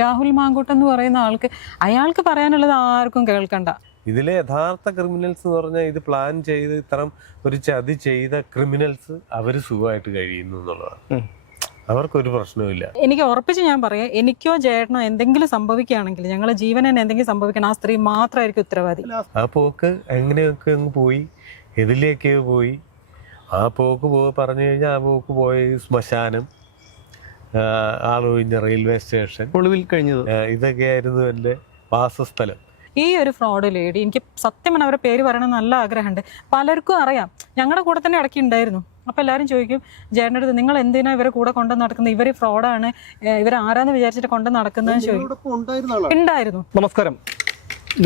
രാഹുൽ മാങ്കൂട്ടം എന്ന് പറയുന്ന ആൾക്ക് അയാൾക്ക് പറയാനുള്ളത് ആർക്കും കേൾക്കണ്ട. ഇതിലെ യഥാർത്ഥ ക്രിമിനൽസ് എന്ന് പറഞ്ഞാൽ ഇത് പ്ലാൻ ചെയ്ത് ഇത്തരം ഒരു ചതി ചെയ്ത ക്രിമിനൽസ് അവർ സുഖമായിട്ട് കഴിയുന്നു എന്നുള്ളതാണ്. അവർക്കൊരു പ്രശ്നവുമില്ല. എനിക്ക് ഉറപ്പിച്ച് ഞാൻ പറയാം, എനിക്കോ ചേട്ടനോ എന്തെങ്കിലും സംഭവിക്കുകയാണെങ്കിൽ ഞങ്ങളെ ജീവനെ എന്തെങ്കിലും സംഭവിക്കണം, ആ സ്ത്രീ മാത്രമായിരിക്കും ഉത്തരവാദി. ആ പോക്ക് എങ്ങനെയൊക്കെ അങ്ങ് പോയി, എതിലേക്കോ പോയി. ആ പോക്ക് പറഞ്ഞു കഴിഞ്ഞാൽ ആ പോക്ക് പോയി ശ്മശാനം, ആളൊഴിഞ്ഞ റെയിൽവേ സ്റ്റേഷൻ, ഒളിവിൽ കഴിഞ്ഞത്, ഇതൊക്കെയായിരുന്നു എൻ്റെ വാസസ്ഥലം. ഈ ഒരു ഫ്രോഡ് ലേഡി, എനിക്ക് സത്യം പറഞ്ഞാൽ അവരുടെ പേര് പറയണം നല്ല ആഗ്രഹമുണ്ട്. പലർക്കും അറിയാം, ഞങ്ങളുടെ കൂടെ തന്നെ ഇടയ്ക്ക് ഉണ്ടായിരുന്നു. അപ്പോൾ എല്ലാവരും ചോദിക്കും ചേട്ടൻ്റെ അടുത്ത്, നിങ്ങൾ എന്തിനാ ഇവരെ കൂടെ കൊണ്ടു നടക്കുന്നത്, ഇവർ ഫ്രോഡാണ്, ഇവർ ആരാന്ന് വിചാരിച്ചിട്ട് കൊണ്ടു നടക്കുന്നതെന്ന് ചോദിക്കും. ഉണ്ടായിരുന്നു. നമസ്കാരം.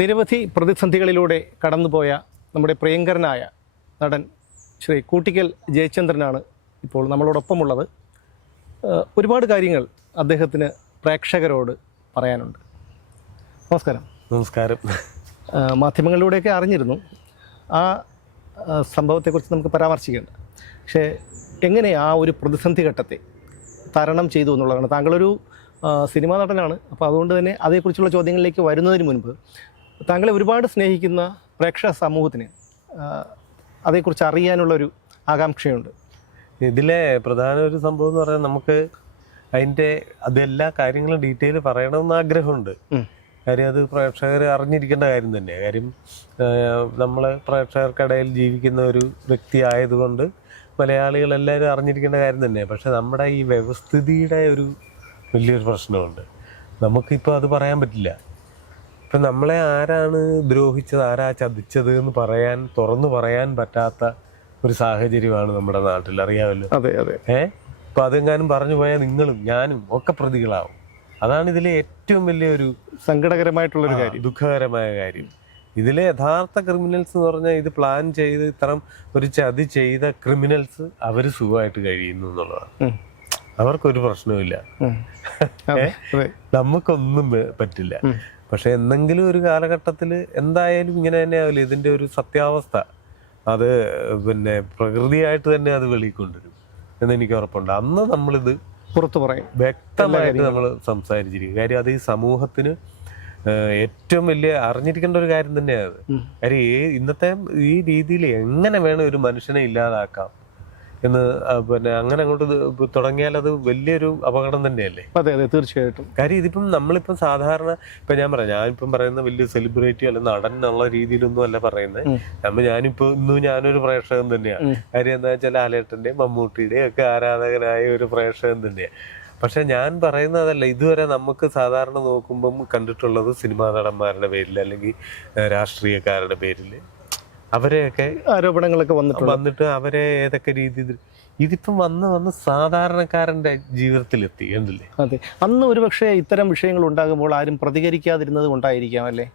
നിരവധി പ്രതിസന്ധികളിലൂടെ കടന്നുപോയ നമ്മുടെ പ്രിയങ്കരനായ നടൻ ശ്രീ കൂട്ടിക്കൽ ജയചന്ദ്രനാണ് ഇപ്പോൾ നമ്മളോടൊപ്പമുള്ളത്. ഒരുപാട് കാര്യങ്ങൾ അദ്ദേഹത്തിന് പ്രേക്ഷകരോട് പറയാനുണ്ട്. നമസ്കാരം. നമസ്കാരം. മാധ്യമങ്ങളിലൂടെയൊക്കെ അറിഞ്ഞിരുന്നു, ആ സംഭവത്തെക്കുറിച്ച് നമുക്ക് പരാമർശിക്കേണ്ട. പക്ഷേ എങ്ങനെ ആ ഒരു പ്രതിസന്ധി ഘട്ടത്തെ തരണം ചെയ്തു എന്നുള്ളതാണ്. താങ്കളൊരു സിനിമാ നടനാണ്. അപ്പോൾ അതുകൊണ്ട് തന്നെ അതേക്കുറിച്ചുള്ള ചോദ്യങ്ങളിലേക്ക് വരുന്നതിന് മുൻപ് താങ്കളെ ഒരുപാട് സ്നേഹിക്കുന്ന പ്രേക്ഷക സമൂഹത്തിന് അതേക്കുറിച്ച് അറിയാനുള്ളൊരു ആകാംക്ഷയുണ്ട്. ഇതിലെ പ്രധാന ഒരു സംഭവം എന്ന് പറഞ്ഞാൽ നമുക്ക് അതിൻ്റെ അതെല്ലാ കാര്യങ്ങളും ഡീറ്റെയിൽ പറയണമെന്ന് ആഗ്രഹമുണ്ട്. കാര്യം അത് പ്രേക്ഷകർ അറിഞ്ഞിരിക്കേണ്ട കാര്യം തന്നെയാണ്. കാര്യം നമ്മൾ പ്രേക്ഷകർക്കിടയിൽ ജീവിക്കുന്ന ഒരു വ്യക്തി ആയതുകൊണ്ട് മലയാളികളെല്ലാവരും അറിഞ്ഞിരിക്കേണ്ട കാര്യം തന്നെയാണ്. പക്ഷെ നമ്മുടെ ഈ വ്യവസ്ഥിതിയുടെ ഒരു വലിയൊരു പ്രശ്നമുണ്ട്. നമുക്കിപ്പോൾ അത് പറയാൻ പറ്റില്ല. ഇപ്പം നമ്മളെ ആരാണ് ദ്രോഹിച്ചത്, ആരാ ചതിച്ചത് എന്ന് തുറന്നു പറയാൻ പറ്റാത്ത ഒരു സാഹചര്യമാണ് നമ്മുടെ നാട്ടിൽ, അറിയാമല്ലോ. അതെ അതെ. ഇപ്പം അതെങ്ങാനും പറഞ്ഞു പോയാൽ നിങ്ങളും ഞാനും ഒക്കെ പ്രതികളാവും. അതാണ് ഇതിലെ ഏറ്റവും വലിയൊരു സങ്കടകരമായിട്ടുള്ളൊരു കാര്യം, ദുഃഖകരമായ കാര്യം. ഇതിലെ യഥാർത്ഥ ക്രിമിനൽസ് എന്ന് പറഞ്ഞാൽ ഇത് പ്ലാൻ ചെയ്ത് ഇത്തരം ഒരു ചതി ചെയ്ത ക്രിമിനൽസ് അവർ സുഖമായിട്ട് കഴിയുന്നു എന്നുള്ളതാണ്. അവർക്കൊരു പ്രശ്നവുമില്ല, നമുക്കൊന്നും പറ്റില്ല. പക്ഷെ എന്തെങ്കിലും ഒരു കാലഘട്ടത്തിൽ എന്തായാലും ഇങ്ങനെ തന്നെ ആവില്ല. ഇതിൻ്റെ ഒരു സത്യാവസ്ഥ അത് പിന്നെ പ്രകൃതിയായിട്ട് തന്നെ അത് വെളിക്കൊണ്ടുവരും എന്നെനിക്ക് ഉറപ്പുണ്ട്. അന്ന് നമ്മളിത് പുറത്തു പറയും, വ്യക്തമായിട്ട് നമ്മൾ സംസാരിച്ചിരിക്കും. കാര്യം അത് ഈ സമൂഹത്തിന് ഏറ്റവും വലിയ അറിഞ്ഞിരിക്കേണ്ട ഒരു കാര്യം തന്നെയാണ് അത്. കാര്യം ഇന്നത്തെ ഈ രീതിയിൽ എങ്ങനെ വേണം ഒരു മനുഷ്യനെ ഇല്ലാതാക്കാം എന്ന് പിന്നെ അങ്ങനെ അങ്ങോട്ട് തുടങ്ങിയാൽ അത് വലിയൊരു അപകടം തന്നെയല്ലേ. അതെ അതെ, തീർച്ചയായിട്ടും. കാര്യം ഇതിപ്പം നമ്മളിപ്പം സാധാരണ ഇപ്പം ഞാനിപ്പം പറയുന്ന വലിയ സെലിബ്രിറ്റി അല്ല നടൻ എന്നുള്ള രീതിയിലൊന്നും അല്ല പറയുന്നത്. ഞാനൊരു പ്രേക്ഷകൻ തന്നെയാണ്. കാര്യം എന്താ വെച്ചാൽ ലാലേട്ടൻ്റെയും മമ്മൂട്ടിയുടെയും ഒക്കെ ആരാധകനായ ഒരു പ്രേക്ഷകൻ തന്നെയാണ്. പക്ഷെ ഞാൻ പറയുന്നതല്ല, ഇതുവരെ നമുക്ക് സാധാരണ നോക്കുമ്പം കണ്ടിട്ടുള്ളത് സിനിമാ നടന്മാരുടെ പേരിൽ അല്ലെങ്കിൽ രാഷ്ട്രീയക്കാരുടെ പേരിൽ അവരെയൊക്കെ ആരോപണങ്ങളൊക്കെ വന്നിട്ട് അവരെ ഏതൊക്കെ രീതിയിൽ ഇതിപ്പം വന്ന് സാധാരണക്കാരന്റെ ജീവിതത്തിലെത്തി കണ്ടില്ലേ. അതെ, അന്ന് ഒരു പക്ഷേ ഇത്തരം വിഷയങ്ങൾ ഉണ്ടാകുമ്പോൾ ആരും പ്രതികരിക്കാതിരുന്നത് കൊണ്ടായിരിക്കാം അല്ലേ.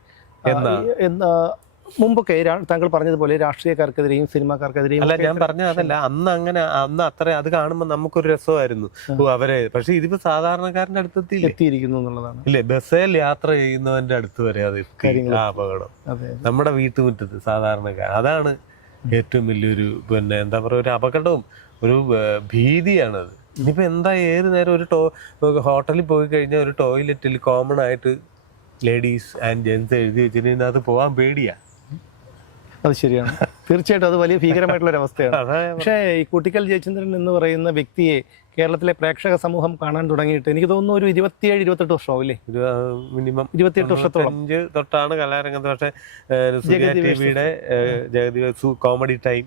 മുമ്പൊക്കെ താങ്കൾ പറഞ്ഞതുപോലെ രാഷ്ട്രീയക്കാർക്കെതിരെയും സിനിമാക്കാർക്കെതിരെയും അല്ല, ഞാൻ പറഞ്ഞ അതല്ല. അന്ന് അത്ര അത് കാണുമ്പോൾ നമുക്കൊരു രസമായിരുന്നു അവരെ. പക്ഷെ ഇതിപ്പോ സാധാരണക്കാരന്റെ അടുത്ത് എത്തിയിരിക്കുന്നു എന്നുള്ളതാണ്. ഇല്ലേ, ബസ്സിൽ യാത്ര ചെയ്യുന്നവന്റെ അടുത്ത് വരെ അത് അപകടം. നമ്മുടെ വീട്ടുമുറ്റത്ത് സാധാരണക്കാർ, അതാണ് ഏറ്റവും വലിയൊരു പിന്നെ എന്താ പറയുക ഒരു അപകടവും ഒരു ഭീതിയാണത്. ഇനിയിപ്പോ എന്താ ഏത് നേരം ഒരു ഹോട്ടലിൽ പോയി കഴിഞ്ഞാൽ ഒരു ടോയ്ലറ്റിൽ കോമൺ ആയിട്ട് ലേഡീസ് ആൻഡ് ജെന്റ്സ് എഴുതി വെച്ചിട്ട് അത് പോകാൻ പേടിയാ. അത് ശരിയാണ്, തീർച്ചയായിട്ടും അത് വലിയ ഭീകരമായിട്ടുള്ള ഒരു അവസ്ഥയാണ്. പക്ഷേ ഈ കൂട്ടിക്കൽ ജയചന്ദ്രൻ എന്ന് പറയുന്ന വ്യക്തിയെ കേരളത്തിലെ പ്രേക്ഷക സമൂഹം കാണാൻ തുടങ്ങിയിട്ട് എനിക്ക് തോന്നുന്നു ഒരു 27-28 വർഷമാവില്ലേ. മിനിമം 28 വർഷത്തോളം തൊട്ടാണ് കലാരംഗത്ത്. പക്ഷേ ടിവിയുടെ ജഗതി കോമഡി ടൈം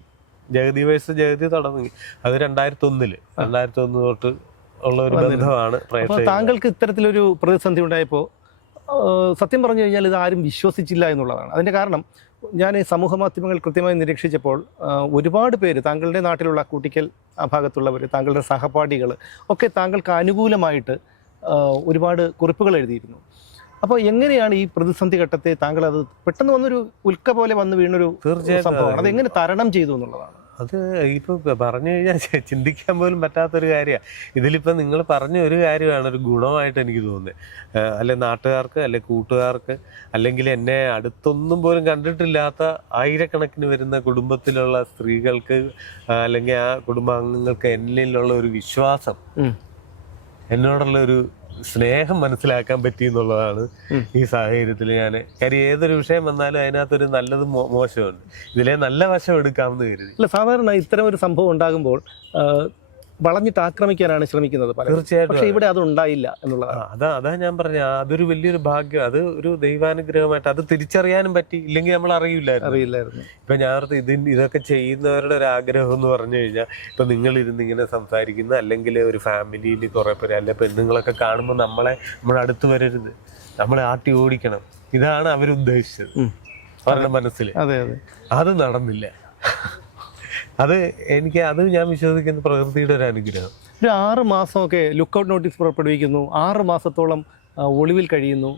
ജഗതി തുടങ്ങി അത് 2001 തൊട്ട് ഉള്ള ഒരു ബന്ധമാണ്. താങ്കൾക്ക് ഇത്തരത്തിലൊരു പ്രതിസന്ധി ഉണ്ടായപ്പോൾ സത്യം പറഞ്ഞു കഴിഞ്ഞാൽ ഇത് ആരും വിശ്വസിച്ചില്ല എന്നുള്ളതാണ്. അതിൻ്റെ കാരണം ഞാൻ സമൂഹ മാധ്യമങ്ങൾ കൃത്യമായി നിരീക്ഷിച്ചപ്പോൾ ഒരുപാട് പേര് താങ്കളുടെ നാട്ടിലുള്ള കൂട്ടിക്കൽ ഭാഗത്തുള്ളവർ, താങ്കളുടെ സഹപാഠികൾ ഒക്കെ താങ്കൾക്ക് അനുകൂലമായിട്ട് ഒരുപാട് കുറിപ്പുകൾ എഴുതിയിരുന്നു. അപ്പോൾ എങ്ങനെയാണ് ഈ പ്രതിസന്ധി ഘട്ടത്തെ താങ്കൾ അത് പെട്ടെന്ന് വന്നൊരു ഉൽക്ക പോലെ വന്ന് വീണൊരു സംഭവമാണ്, അതെങ്ങനെ തരണം ചെയ്തു എന്നുള്ളതാണ്. അത് ഇപ്പോൾ പറഞ്ഞു കഴിഞ്ഞാൽ ചിന്തിക്കാൻ പോലും പറ്റാത്തൊരു കാര്യമാണ്. ഇതിലിപ്പോൾ നിങ്ങൾ പറഞ്ഞ ഒരു കാര്യമാണ് ഒരു ഗുണമായിട്ട് എനിക്ക് തോന്നുന്നത്. അല്ലെ നാട്ടുകാർക്ക്, അല്ലെ കൂട്ടുകാർക്ക്, അല്ലെങ്കിൽ എന്നെ അടുത്തൊന്നും പോലും കണ്ടിട്ടില്ലാത്ത ആയിരക്കണക്കിന് വരുന്ന കുടുംബത്തിലുള്ള സ്ത്രീകൾക്ക് അല്ലെങ്കിൽ ആ കുടുംബാംഗങ്ങൾക്ക് എന്നിലുള്ള ഒരു വിശ്വാസം, എന്നോടുള്ള ഒരു സ്നേഹം മനസ്സിലാക്കാൻ പറ്റി എന്നുള്ളതാണ് ഈ സാഹചര്യത്തിൽ ഞാൻ. കാര്യം ഏതൊരു വിഷയം വന്നാലും അതിനകത്തൊരു നല്ലതും മോശമുണ്ട്. ഇതിലെ നല്ല വശം എടുക്കാമെന്ന് കരുതി. അല്ല, സാധാരണ ഇത്തരം ഒരു സംഭവം ഉണ്ടാകുമ്പോൾ വളഞ്ഞിട്ട് ആക്രമിക്കാനാണ് ശ്രമിക്കുന്നത് പലരും. തീർച്ചയായിട്ടും. പക്ഷേ ഇവിടെ അത് ഉണ്ടായില്ല എന്നുള്ളതാണ്. അതാ ഞാൻ പറഞ്ഞ അതൊരു വലിയൊരു ഭാഗ്യം. അത് ഒരു ദൈവാനുഗ്രഹമായിട്ട് അത് തിരിച്ചറിയാനും പറ്റി. ഇല്ലെങ്കിൽ നമ്മൾ അറിയില്ലായിരുന്നു. ഇപ്പൊ ഞാൻ ഇതൊക്കെ ചെയ്യുന്നവരുടെ ഒരു ആഗ്രഹം എന്ന് പറഞ്ഞു കഴിഞ്ഞാൽ, ഇപ്പൊ നിങ്ങൾ ഇങ്ങനെ സംസാരിക്കുന്ന അല്ലെങ്കിൽ ഒരു ഫാമിലിയിൽ കുറെ പേര് അല്ലെ പെണ്ണുങ്ങളൊക്കെ കാണുമ്പോൾ നമ്മുടെ അടുത്ത് വരരുത്, നമ്മളെ ആട്ടി ഓടിക്കണം, ഇതാണ് അവരുദ്ദേശിച്ചത് അവരുടെ മനസ്സിൽ. അതെ, അത് നടന്നില്ല. അത് ഞാൻ വിശ്വസിക്കുന്ന പ്രകൃതിയുടെ ഒരു അനുഗ്രഹം. ഒരു 6 മാസമൊക്കെ ലുക്കൗട്ട് നോട്ടീസ് പുറപ്പെടുവിക്കുന്നു, 6 മാസത്തോളം ഒളിവിൽ കഴിയുന്നു.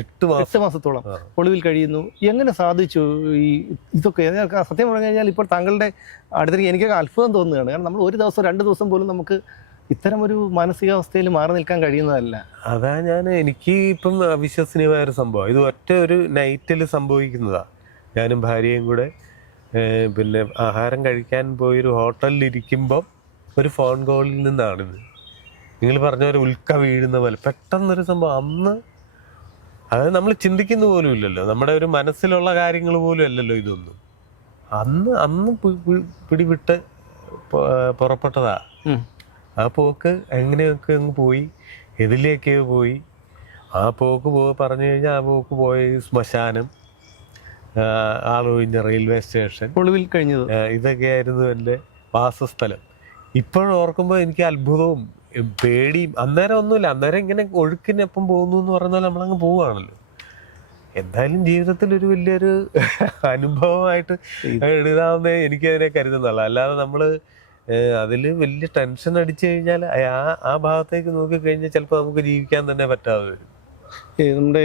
8 മാസത്തോളം ഒളിവിൽ കഴിയുന്നു. എങ്ങനെ സാധിച്ചു ഇതൊക്കെ? സത്യം പറഞ്ഞു കഴിഞ്ഞാൽ ഇപ്പോൾ താങ്കളുടെ അടുത്തേക്ക് എനിക്കൊക്കെ അത്ഭുതം തോന്നുകയാണ്. കാരണം നമ്മൾ 1 ദിവസം 2 ദിവസം പോലും നമുക്ക് ഇത്തരം ഒരു മാനസികാവസ്ഥയിൽ മാറി നിൽക്കാൻ കഴിയുന്നതല്ല. അതാ എനിക്ക് ഇപ്പം അവിശ്വസനീയമായ ഒരു സംഭവം. ഇത് ഒറ്റ ഒരു നൈറ്റിൽ സംഭവിക്കുന്നതാ. ഞാനും ഭാര്യയും കൂടെ പിന്നെ ആഹാരം കഴിക്കാൻ പോയൊരു ഹോട്ടലിൽ ഇരിക്കുമ്പോൾ ഒരു ഫോൺ കോളിൽ നിന്നാണിത്. നിങ്ങൾ പറഞ്ഞ പോലെ ഉൽക്ക വീഴുന്ന പോലെ പെട്ടെന്നൊരു സംഭവം. അന്ന് അത് നമ്മൾ ചിന്തിക്കുന്ന പോലും ഇല്ലല്ലോ, നമ്മുടെ ഒരു മനസ്സിലുള്ള കാര്യങ്ങൾ പോലും അല്ലല്ലോ ഇതൊന്നും. അന്ന് പിടിവിട്ട് പുറപ്പെട്ടതാ. ആ പോക്ക് എങ്ങനെയൊക്കെ അങ്ങ് പോയി, എതിലേക്കോ പോയി. ആ പോക്ക് പറഞ്ഞു കഴിഞ്ഞാൽ ആ പോക്ക് പോയ ശ്മശാനം, ആളൊഴിഞ്ഞ റെയിൽവേ സ്റ്റേഷൻ, ഒളിവിൽ കഴിഞ്ഞത്, ഇതൊക്കെയായിരുന്നു എൻ്റെ വാസസ്ഥലം. ഇപ്പോഴും ഓർക്കുമ്പോൾ എനിക്ക് അത്ഭുതവും പേടിയും. അന്നേരം ഒന്നുമില്ല, അന്നേരം ഇങ്ങനെ ഒഴുക്കിനെപ്പം പോകുന്നു എന്ന് പറഞ്ഞാൽ നമ്മളങ്ങ് പോവുകയാണല്ലോ. എന്തായാലും ജീവിതത്തിൽ ഒരു വലിയൊരു അനുഭവമായിട്ട് എഴുതാവുന്നേ എനിക്കതിനെ കരുതുന്നുള്ളൂ. അല്ലാതെ നമ്മൾ അതിൽ വലിയ ടെൻഷൻ അടിച്ചു കഴിഞ്ഞാൽ ആ ഭാഗത്തേക്ക് നോക്കിക്കഴിഞ്ഞാൽ ചിലപ്പോൾ നമുക്ക് ജീവിക്കാൻ തന്നെ പറ്റാതെ വരും. നമ്മുടെ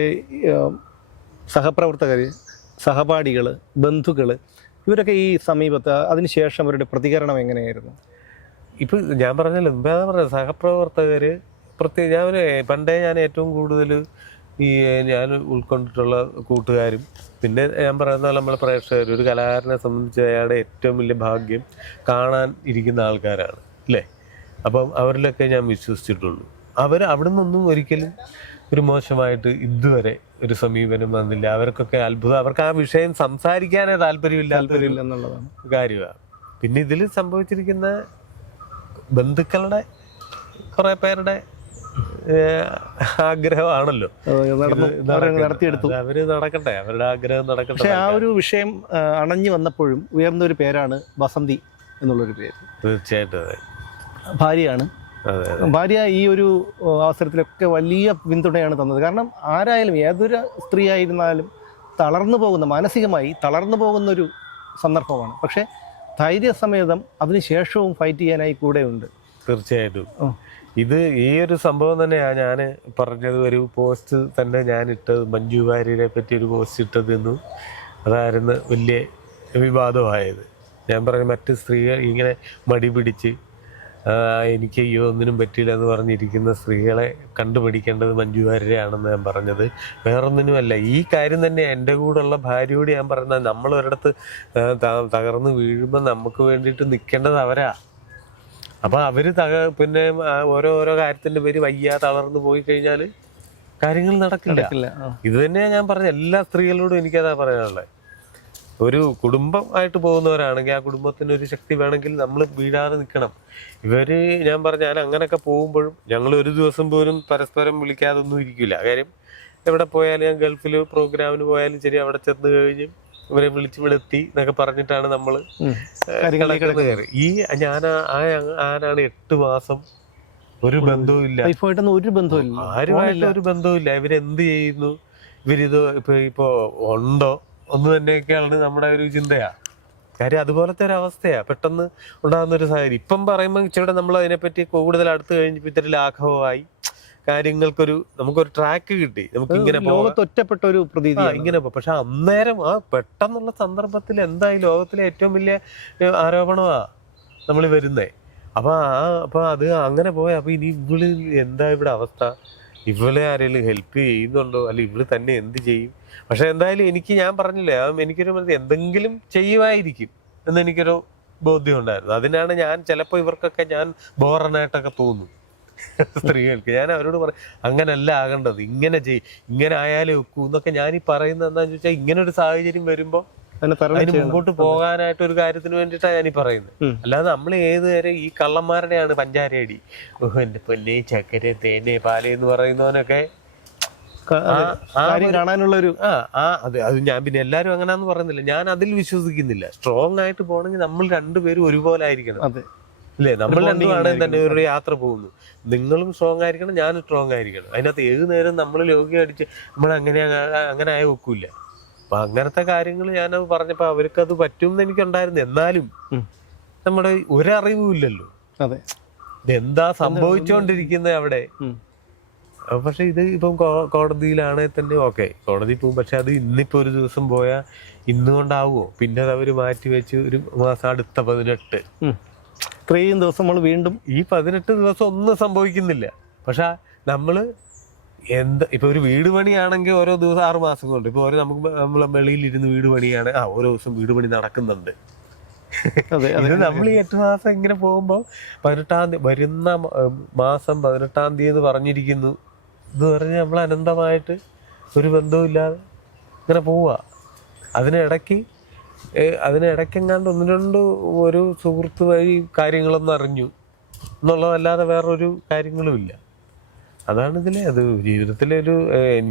സഹപ്രവർത്തകർ, സഹപാഠികൾ, ബന്ധുക്കൾ, ഇവരൊക്കെ ഈ സമീപത്ത് അതിനുശേഷം അവരുടെ പ്രതികരണം എങ്ങനെയായിരുന്നു? ഇപ്പം ഞാൻ പറഞ്ഞല്ലോ, മുമ്പേ സഹപ്രവർത്തകർ പണ്ടേ ഞാൻ ഏറ്റവും കൂടുതൽ ഞാൻ ഉൾക്കൊണ്ടിട്ടുള്ള കൂട്ടുകാരും, പിന്നെ ഞാൻ പറയുന്ന നമ്മളെ പ്രേക്ഷകർ, ഒരു കലാകാരനെ സംബന്ധിച്ച് അയാളുടെ ഏറ്റവും വലിയ ഭാഗ്യം കാണാൻ ഇരിക്കുന്ന ആൾക്കാരാണ് അല്ലേ. അപ്പം അവരിലൊക്കെ ഞാൻ വിശ്വസിച്ചിട്ടുള്ളൂ. അവിടെ നിന്നൊന്നും ഒരിക്കലും ഒരു മോശമായിട്ട് ഇതുവരെ ഒരു സമീപനം വന്നില്ല. അവർക്കൊക്കെ അത്ഭുതം. അവർക്ക് ആ വിഷയം സംസാരിക്കാനേ താല്പര്യമില്ല എന്നുള്ളതാണ് കാര്യമാണ്. പിന്നെ ഇതിൽ സംഭവിച്ചിരിക്കുന്ന ബന്ധുക്കളുടെ കുറെ പേരുടെ ആഗ്രഹമാണല്ലോ നടത്തിയെടുത്തു. അവര് നടക്കട്ടെ, അവരുടെ ആഗ്രഹം നടക്കട്ടെ. പക്ഷെ ആ ഒരു വിഷയം അണഞ്ഞു വന്നപ്പോഴും ഉയർന്ന ഒരു പേരാണ് വസന്തി എന്നുള്ളൊരു പേര്. തീർച്ചയായിട്ടും അതെ. ഭാര്യയാണ്. ഭാര്യ ഈ ഒരു അവസരത്തിലൊക്കെ വലിയ പിന്തുണയാണ് തന്നത്. കാരണം ആരായാലും ഏതൊരു സ്ത്രീ ആയിരുന്നാലും മാനസികമായി തളർന്നു പോകുന്നൊരു സന്ദർഭമാണ്. പക്ഷേ ധൈര്യസമേതം അതിനുശേഷവും ഫൈറ്റ് ചെയ്യാനായി കൂടെയുണ്ട്. തീർച്ചയായിട്ടും. ഇത് ഈ ഒരു സംഭവം തന്നെയാണ് ഞാൻ പറഞ്ഞത്. ഒരു പോസ്റ്റ് തന്നെ ഞാൻ ഇട്ടത്, മഞ്ജു വാര്യരെ പറ്റി ഒരു പോസ്റ്റ് ഇട്ടതെന്നും അതായിരുന്നു വലിയ വിവാദമായത്. ഞാൻ പറഞ്ഞ മറ്റ് സ്ത്രീകൾ ഇങ്ങനെ മടി പിടിച്ച് എനിക്ക് ഒന്നിനും പറ്റില്ല എന്ന് പറഞ്ഞിരിക്കുന്ന സ്ത്രീകളെ കണ്ടുപിടിക്കേണ്ടത് മഞ്ജു വാര്യരെയാണെന്ന് ഞാൻ പറഞ്ഞത്. വേറൊന്നിനുമല്ല, ഈ കാര്യം തന്നെ എൻ്റെ കൂടെയുള്ള ഭാര്യയോട് ഞാൻ പറഞ്ഞത്. നമ്മൾ ഒരിടത്ത് തകർന്ന് വീഴുമ്പോൾ നമുക്ക് വേണ്ടിയിട്ട് നിൽക്കേണ്ടത് അവരാ. അപ്പം അവർ പിന്നെ ഓരോ കാര്യത്തിൻ്റെ പേര് വയ്യ തളർന്നു പോയി കഴിഞ്ഞാൽ കാര്യങ്ങൾ നടക്കില്ല. ഇത് തന്നെയാണ് ഞാൻ പറഞ്ഞ എല്ലാ സ്ത്രീകളോടും എനിക്കതാ പറയാനുള്ളത്. ഒരു കുടുംബമായിട്ട് പോകുന്നവരാണെങ്കിൽ ആ കുടുംബത്തിനൊരു ശക്തി വേണമെങ്കിൽ നമ്മൾ വീഴാതെ നിൽക്കണം. ഞാൻ അങ്ങനെയൊക്കെ പോകുമ്പോഴും ഞങ്ങൾ ഒരു ദിവസം പോലും പരസ്പരം വിളിക്കാതൊന്നും ഇരിക്കില്ല. കാര്യം എവിടെ പോയാലും, ഞാൻ ഗൾഫിൽ പ്രോഗ്രാമിന് പോയാലും ശരി, അവിടെ ചെന്ന് കഴിഞ്ഞ് ഇവരെ വിളിച്ചെത്തി എന്നൊക്കെ പറഞ്ഞിട്ടാണ് നമ്മൾ കയറി. ആരാണ് 8 മാസം ഒരു ബന്ധവും ഇല്ല, ആരുമായിട്ട് ഒരു ബന്ധവും ഇല്ല. ഇവരെന്ത് ചെയ്യുന്നു, ഇവരിത് ഇപ്പൊ ഉണ്ടോ ഒന്ന് തന്നെയൊക്കെയാണ് നമ്മുടെ ഒരു ചിന്തയാ. കാര്യം അതുപോലത്തെ ഒരു അവസ്ഥയാ പെട്ടെന്ന് ഉണ്ടാകുന്ന ഒരു സാഹചര്യം. ഇപ്പം പറയുമ്പോൾ ഇച്ചിരി നമ്മൾ അതിനെപ്പറ്റി കൂടുതൽ അടുത്ത് കഴിഞ്ഞപ്പോൾ ഇത്തിരി ലാഘവമായി, നമുക്കൊരു ട്രാക്ക് കിട്ടി, നമുക്ക് ഇങ്ങനെ ഒറ്റപ്പെട്ട ഒരു പ്രതീതി ഇങ്ങനെ. പക്ഷെ അന്നേരം ആ പെട്ടെന്നുള്ള സന്ദർഭത്തിൽ എന്തായി ലോകത്തിലെ ഏറ്റവും വലിയ ആരോപണമാ നമ്മൾ വരുന്നേ. അപ്പൊ അത് അങ്ങനെ പോയ അപ്പൊ ഇനി ഇവള് എന്താ ഇവിടെ അവസ്ഥ, ഇവളെ ആരെങ്കിലും ഹെൽപ്പ് ചെയ്യുന്നുണ്ടോ, അല്ല ഇവള് തന്നെ എന്ത് ചെയ്യും? പക്ഷെ എന്തായാലും ഞാൻ പറഞ്ഞില്ലേ, എനിക്കൊരു എന്തെങ്കിലും ചെയ്യുമായിരിക്കും എന്ന് എനിക്കൊരു ബോധ്യം ഉണ്ടായിരുന്നു. അതിനാണ് ഞാൻ ചിലപ്പോൾ ഇവർക്കൊക്കെ ഞാൻ ബോറനായിട്ടൊക്കെ തോന്നും. സ്ത്രീകൾക്ക്. ഞാൻ അവരോട് പറയും അങ്ങനല്ല ആകേണ്ടത്, ഇങ്ങനെ ആയാലേ ഒക്കൂ എന്നൊക്കെ ഞാൻ ഈ പറയുന്നത് എന്താണെന്ന് ചോദിച്ചാൽ ഇങ്ങനെ ഒരു സാഹചര്യം വരുമ്പോൾ അതിന് മുമ്പോട്ട് പോകാനായിട്ട് ഒരു കാര്യത്തിന് വേണ്ടിയിട്ടാണ് ഞാൻ ഈ പറയുന്നത്. അല്ലാതെ നമ്മൾ ഏത് നേരം ഈ കള്ളന്മാരുടെയാണ് പഞ്ചാരയടി, എന്റെ പൊന്നെ ചക്കര തേനെ പാല് എന്ന് പറയുന്നവനൊക്കെ കാണാനുള്ള ഒരു അത് ഞാൻ പിന്നെ എല്ലാരും അങ്ങനെയാന്ന് പറയുന്നില്ല, ഞാൻ അതിൽ വിശ്വസിക്കുന്നില്ല. സ്ട്രോങ് ആയിട്ട് പോകണമെങ്കിൽ നമ്മൾ രണ്ടുപേരും ഒരുപോലെ ആയിരിക്കണം അല്ലേ? നമ്മൾ രണ്ടുമാണെങ്കിൽ തന്നെ ഒരു യാത്ര പോകുന്നു, നിങ്ങളും സ്ട്രോങ് ആയിരിക്കണം, ഞാനും സ്ട്രോങ് ആയിരിക്കണം. അതിനകത്ത് ഏത് നേരം നമ്മൾ ലോകം അടിച്ച് നമ്മൾ അങ്ങനെ ആയ വെക്കൂല. അപ്പൊ അങ്ങനത്തെ കാര്യങ്ങൾ ഞാനത് പറഞ്ഞപ്പോ അവർക്കത് പറ്റും എന്ന് എനിക്കുണ്ടായിരുന്നു. എന്നാലും നമ്മുടെ ഒരറിവും ഇല്ലല്ലോ ഇതെന്താ സംഭവിച്ചുകൊണ്ടിരിക്കുന്നത് അവിടെ. പക്ഷെ ഇത് ഇപ്പം കോടതിയിലാണെങ്കിൽ തന്നെ ഓക്കെ, കോടതി പോകും. പക്ഷെ അത് ഇന്നിപ്പോ ഒരു ദിവസം പോയാൽ ഇന്നുകൊണ്ടാവുമോ? പിന്നെ അത് അവര് മാറ്റി വെച്ച് ഒരു മാസം അടുത്ത 18 ഇത്രയും ദിവസം നമ്മൾ വീണ്ടും ഈ 18 ദിവസം ഒന്നും സംഭവിക്കുന്നില്ല. പക്ഷെ നമ്മള് ഇപ്പൊ ഒരു വീട് പണിയാണെങ്കിൽ ഓരോ ദിവസം 6 മാസം കൊണ്ട്, ഇപ്പൊ നമ്മളെ വെളിയിൽ ഇരുന്ന് വീട് പണിയാണ്, ഓരോ ദിവസം വീട് പണി നടക്കുന്നുണ്ട്. ഇത് നമ്മൾ ഈ 8 മാസം ഇങ്ങനെ പോകുമ്പോ 18-ാം തീയതി വരുന്ന മാസം 18-ാം തീയതി എന്ന് പറഞ്ഞിരിക്കുന്നു എന്ന് പറഞ്ഞ് നമ്മൾ അനന്തമായിട്ട് ഒരു ബന്ധവുമില്ലാതെ ഇങ്ങനെ പോവുക. അതിനിടയ്ക്കെങ്ങാണ്ട് 1-2 ഒരു സുഹൃത്ത് വഴി കാര്യങ്ങളൊന്നും അറിഞ്ഞു എന്നുള്ളതല്ലാതെ വേറൊരു കാര്യങ്ങളും ഇല്ല. അതാണ് അത് ജീവിതത്തിലെ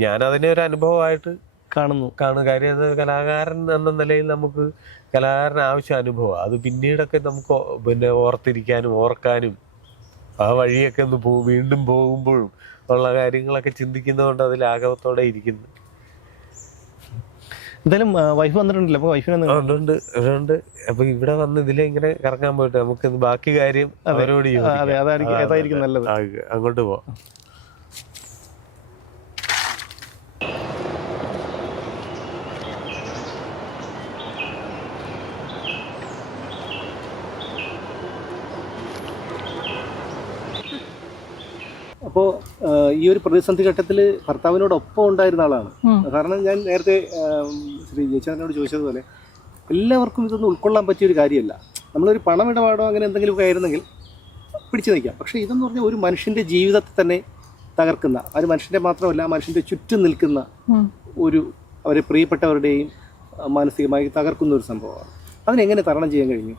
ഞാനതിനെ ഒരു അനുഭവമായിട്ട് കാണുന്നു. കാര്യം അത് കലാകാരൻ എന്ന നിലയിൽ നമുക്ക് കലാകാരന് ആവശ്യം അനുഭവമാണ്. അത് പിന്നീടൊക്കെ നമുക്ക് പിന്നെ ഓർത്തിരിക്കാനും ഓർക്കാനും ആ വഴിയൊക്കെ വീണ്ടും പോകുമ്പോഴും ഉള്ള കാര്യങ്ങളൊക്കെ ചിന്തിക്കുന്നതുകൊണ്ട് അതിൽ ആഗമത്തോടെ ഇരിക്കുന്നു. എന്തായാലും വൈഫ് വന്നിട്ടുണ്ടല്ലോ, അപ്പൊ വൈഫിനെ ഉണ്ട്. അപ്പൊ ഇവിടെ വന്ന് ഇതിലെ ഇങ്ങനെ കറങ്ങാൻ പോയിട്ട് നമുക്ക് ബാക്കി കാര്യം അവരോട് അതായിരിക്കും നല്ലത്. അങ്ങോട്ട് പോവാം. അപ്പോൾ ഈ ഒരു പ്രതിസന്ധി ഘട്ടത്തിൽ ഭർത്താവിനോടൊപ്പം ഉണ്ടായിരുന്ന ആളാണ്. കാരണം ഞാൻ നേരത്തെ ശ്രീ ജയചന്ദ്രനോട് ചോദിച്ചതുപോലെ എല്ലാവർക്കും ഇതൊന്നും ഉൾക്കൊള്ളാൻ പറ്റിയൊരു കാര്യമല്ല. നമ്മളൊരു പണമിടപാടോ അങ്ങനെ എന്തെങ്കിലുമൊക്കെ ആയിരുന്നെങ്കിൽ പിടിച്ചു നിൽക്കാം. പക്ഷേ ഇതെന്ന് പറഞ്ഞാൽ ഒരു മനുഷ്യൻ്റെ ജീവിതത്തെ തന്നെ തകർക്കുന്ന, ഒരു മനുഷ്യൻ്റെ മാത്രമല്ല മനുഷ്യൻ്റെ ചുറ്റും നിൽക്കുന്ന അവരെ പ്രിയപ്പെട്ടവരുടെയും മാനസികമായി തകർക്കുന്ന ഒരു സംഭവമാണ്. അതിനെങ്ങനെ തരണം ചെയ്യാൻ കഴിഞ്ഞു?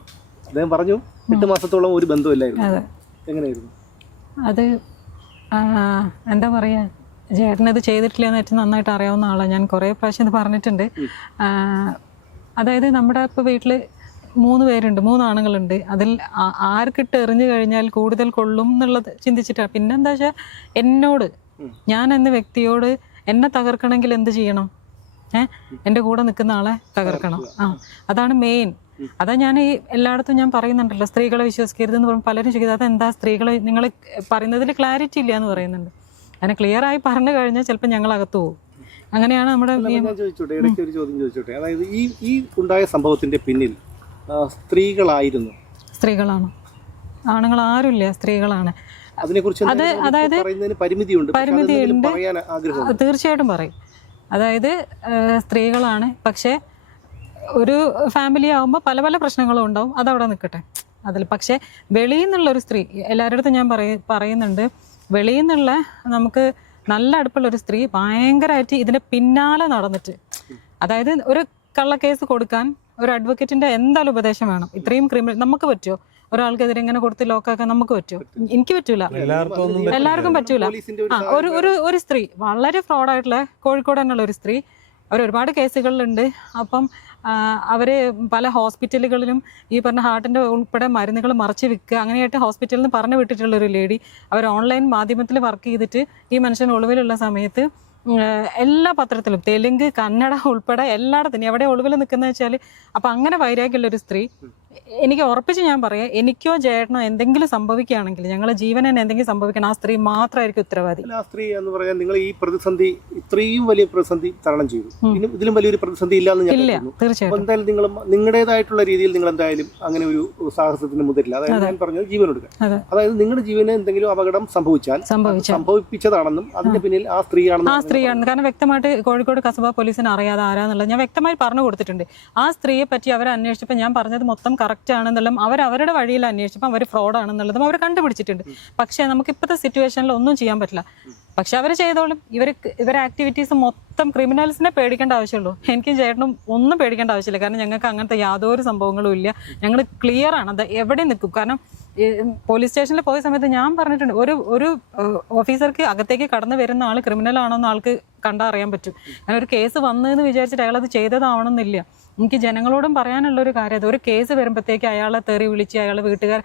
അദ്ദേഹം പറഞ്ഞു 8 മാസത്തോളം ഒരു ബന്ധമില്ലായിരുന്നു. എങ്ങനെയായിരുന്നു അത്? എന്താ പറയുക, ചേട്ടനത് ചെയ്തിട്ടില്ല എന്ന് വെച്ചാൽ നന്നായിട്ട് അറിയാവുന്ന ആളാണ്. ഞാൻ കുറേ പ്രാവശ്യം ഇത് പറഞ്ഞിട്ടുണ്ട്. അതായത് നമ്മുടെ ഇപ്പോൾ വീട്ടിൽ 3 പേരുണ്ട്, 3 ആണുങ്ങളുണ്ട്. അതിൽ ആർക്കിട്ട് എറിഞ്ഞു കഴിഞ്ഞാൽ കൂടുതൽ കൊള്ളും എന്നുള്ളത് ചിന്തിച്ചിട്ടാണ്. പിന്നെന്താ വെച്ചാൽ എന്നോട്, ഞാൻ എന്ന വ്യക്തിയോട് എന്നെ തകർക്കണമെങ്കിൽ എന്ത് ചെയ്യണം? എൻ്റെ കൂടെ നിൽക്കുന്ന ആളെ തകർക്കണം. അതാണ് മെയിൻ. അതാ ഞാൻ ഈ എല്ലായിടത്തും ഞാൻ പറയുന്നുണ്ടല്ലോ, സ്ത്രീകളെ വിശ്വസിക്കരുതെന്ന് പറയുമ്പോൾ പലരും ചോദിക്കുന്നത് അതെന്താ സ്ത്രീകളെ നിങ്ങൾ പറയുന്നതിൽ ക്ലാരിറ്റി ഇല്ല എന്ന് പറയുന്നുണ്ട്. അങ്ങനെ ക്ലിയർ ആയി പറഞ്ഞു കഴിഞ്ഞാൽ ചിലപ്പോൾ ഞങ്ങൾ അകത്ത് പോകും. അങ്ങനെയാണ് നമ്മുടെ. ചോദിച്ചോട്ടെ, ഇടയ്ക്ക് ഒരു ചോദ്യം ചോദിച്ചോട്ടെ. അതായത് ഈ ഉണ്ടായ സംഭവത്തിന്റെ പിന്നിൽ സ്ത്രീകളാണ്, ആണുങ്ങൾ ആരുമില്ല, സ്ത്രീകളാണ്. അതായത് പരിമിതിയുണ്ട്, തീർച്ചയായിട്ടും പറയും. അതായത് സ്ത്രീകളാണ്. പക്ഷേ ഒരു ഫാമിലി ആകുമ്പോൾ പല പല പ്രശ്നങ്ങളും ഉണ്ടാവും, അതവിടെ നിൽക്കട്ടെ. അതിൽ പക്ഷേ വെളിയിൽ നിന്നുള്ളൊരു സ്ത്രീ, എല്ലാവരുടെ അടുത്തും ഞാൻ പറയുന്നുണ്ട്, വെളിയിൽ നിന്നുള്ള നമുക്ക് നല്ല അടുപ്പുള്ളൊരു സ്ത്രീ ഭയങ്കരമായിട്ട് ഇതിൻ്റെ പിന്നാലെ നടന്നിട്ട്, അതായത് ഒരു കള്ളക്കേസ് കൊടുക്കാൻ ഒരു അഡ്വക്കേറ്റിൻ്റെ എന്തായാലും ഉപദേശം വേണം. ഇത്രയും ക്രിമിനൽ നമുക്ക് പറ്റുമോ? ഒരാൾക്കെതിരെ ഇങ്ങനെ കൊടുത്ത് ലോക്കാക്കാൻ നമുക്ക് പറ്റുമോ? എനിക്ക് പറ്റൂല, എല്ലാവർക്കും പറ്റൂല. ഒരു സ്ത്രീ വളരെ ഫ്രോഡായിട്ടുള്ള കോഴിക്കോട് തന്നെയുള്ള ഒരു സ്ത്രീ, ഒരുപാട് കേസുകളിലുണ്ട്. അപ്പം അവർ പല ഹോസ്പിറ്റലുകളിലും ഈ പറഞ്ഞ ഹാർട്ടിൻ്റെ ഉൾപ്പെടെ മരുന്നുകൾ മറച്ച് വിൽക്കുക, അങ്ങനെയായിട്ട് ഹോസ്പിറ്റലിൽ നിന്ന് പറഞ്ഞു വിട്ടിട്ടുള്ളൊരു ലേഡി. അവർ ഓൺലൈൻ മാധ്യമത്തിൽ വർക്ക് ചെയ്തിട്ട് ഈ മനുഷ്യൻ ഒളിവിലുള്ള സമയത്ത് എല്ലാ പത്രത്തിലും തെലുങ്ക്, കന്നഡ ഉൾപ്പെടെ എല്ലായിടത്തും എവിടെ ഒളിവിൽ നിൽക്കുന്നത് വെച്ചാൽ. അപ്പം അങ്ങനെ വൈരാഗ്യമുള്ളൊരു സ്ത്രീ, എനിക്ക് ഉറപ്പിച്ച് ഞാൻ പറയാം, എനിക്കോ ചേട്ടനോ എന്തെങ്കിലും സംഭവിക്കുകയാണെങ്കിൽ, ഞങ്ങളെ ജീവനെ എന്തെങ്കിലും സംഭവിക്കണം, ആ സ്ത്രീ മാത്രമായിരിക്കും ഉത്തരവാദി. ആ സ്ത്രീ എന്ന് പറയാൻ നിങ്ങൾ ഈ പ്രതിസന്ധി, ഇത്രയും വലിയ പ്രതിസന്ധി തരണം ചെയ്തു, ഇതിലും വലിയൊരു പ്രതിസന്ധി ഇല്ലാന്ന് ഞാൻ ഇല്ല. തീർച്ചയായിട്ടും എന്തായാലും നിങ്ങൾ നിങ്ങളുടേതായിട്ടുള്ള രീതിയിൽ നിങ്ങൾ എന്തായാലും അങ്ങനെ ഒരു സാഹസത്തിന് മുതിരില്ല. അതായത് ഞാൻ പറഞ്ഞത് ജീവൻ എടുക്കുക. അതായത് നിങ്ങളുടെ ജീവന് എന്തെങ്കിലും അപകടം സംഭവിപ്പിച്ചതാണെന്നും അതിന്റെ പിന്നിൽ ആ സ്ത്രീയാണെന്ന്. കാരണം വ്യക്തമായിട്ട് കോഴിക്കോട് കസബ പോലീസിന് അറിയാതെ ആരാന്നുള്ളത് ഞാൻ വ്യക്തമായി പറഞ്ഞു കൊടുത്തിട്ടുണ്ട്. ആ സ്ത്രീയെ പറ്റി അവരെ അന്വേഷിച്ചപ്പോൾ ഞാൻ പറഞ്ഞത് മൊത്തം കറക്റ്റ് ആണെന്നുള്ളതും അവരുടെ വഴിയിൽ അന്വേഷിച്ചപ്പോൾ അവർ ഫ്രോഡാണെന്നുള്ളതും അവർ കണ്ടുപിടിച്ചിട്ടുണ്ട്. പക്ഷേ നമുക്ക് ഇപ്പോഴത്തെ സിറ്റുവേഷനിൽ ഒന്നും ചെയ്യാൻ പറ്റില്ല. പക്ഷെ അവർ ചെയ്തോളും. ഇവരെ ആക്ടിവിറ്റീസ് മൊത്തം ക്രിമിനൽസിനെ പേടിക്കേണ്ട ആവശ്യമുള്ളൂ. എനിക്കും ചേട്ടനും ഒന്നും പേടിക്കേണ്ട ആവശ്യമില്ല. കാരണം ഞങ്ങൾക്ക് അങ്ങനത്തെ യാതൊരു സംഭവങ്ങളും ഇല്ല. ഞങ്ങൾ ക്ലിയർ ആണ്, അത് എവിടെ നിൽക്കും. കാരണം പോലീസ് സ്റ്റേഷനിൽ പോയ സമയത്ത് ഞാൻ പറഞ്ഞിട്ടുണ്ട്, ഒരു ഓഫീസർക്ക് അകത്തേക്ക് കടന്നു വരുന്ന ആൾ ക്രിമിനൽ ആണോന്ന് ആൾക്ക് കണ്ടാൽ അറിയാൻ പറ്റും. അങ്ങനെ ഒരു കേസ് വന്നതെന്ന് വിചാരിച്ചിട്ട് അയാൾ അത് ചെയ്തതാവണമെന്നില്ല. എനിക്ക് ജനങ്ങളോടും പറയാനുള്ളൊരു കാര്യം അത്, ഒരു കേസ് വരുമ്പോഴത്തേക്ക് അയാളെ തെറി വിളിച്ച് അയാളെ വീട്ടുകാർ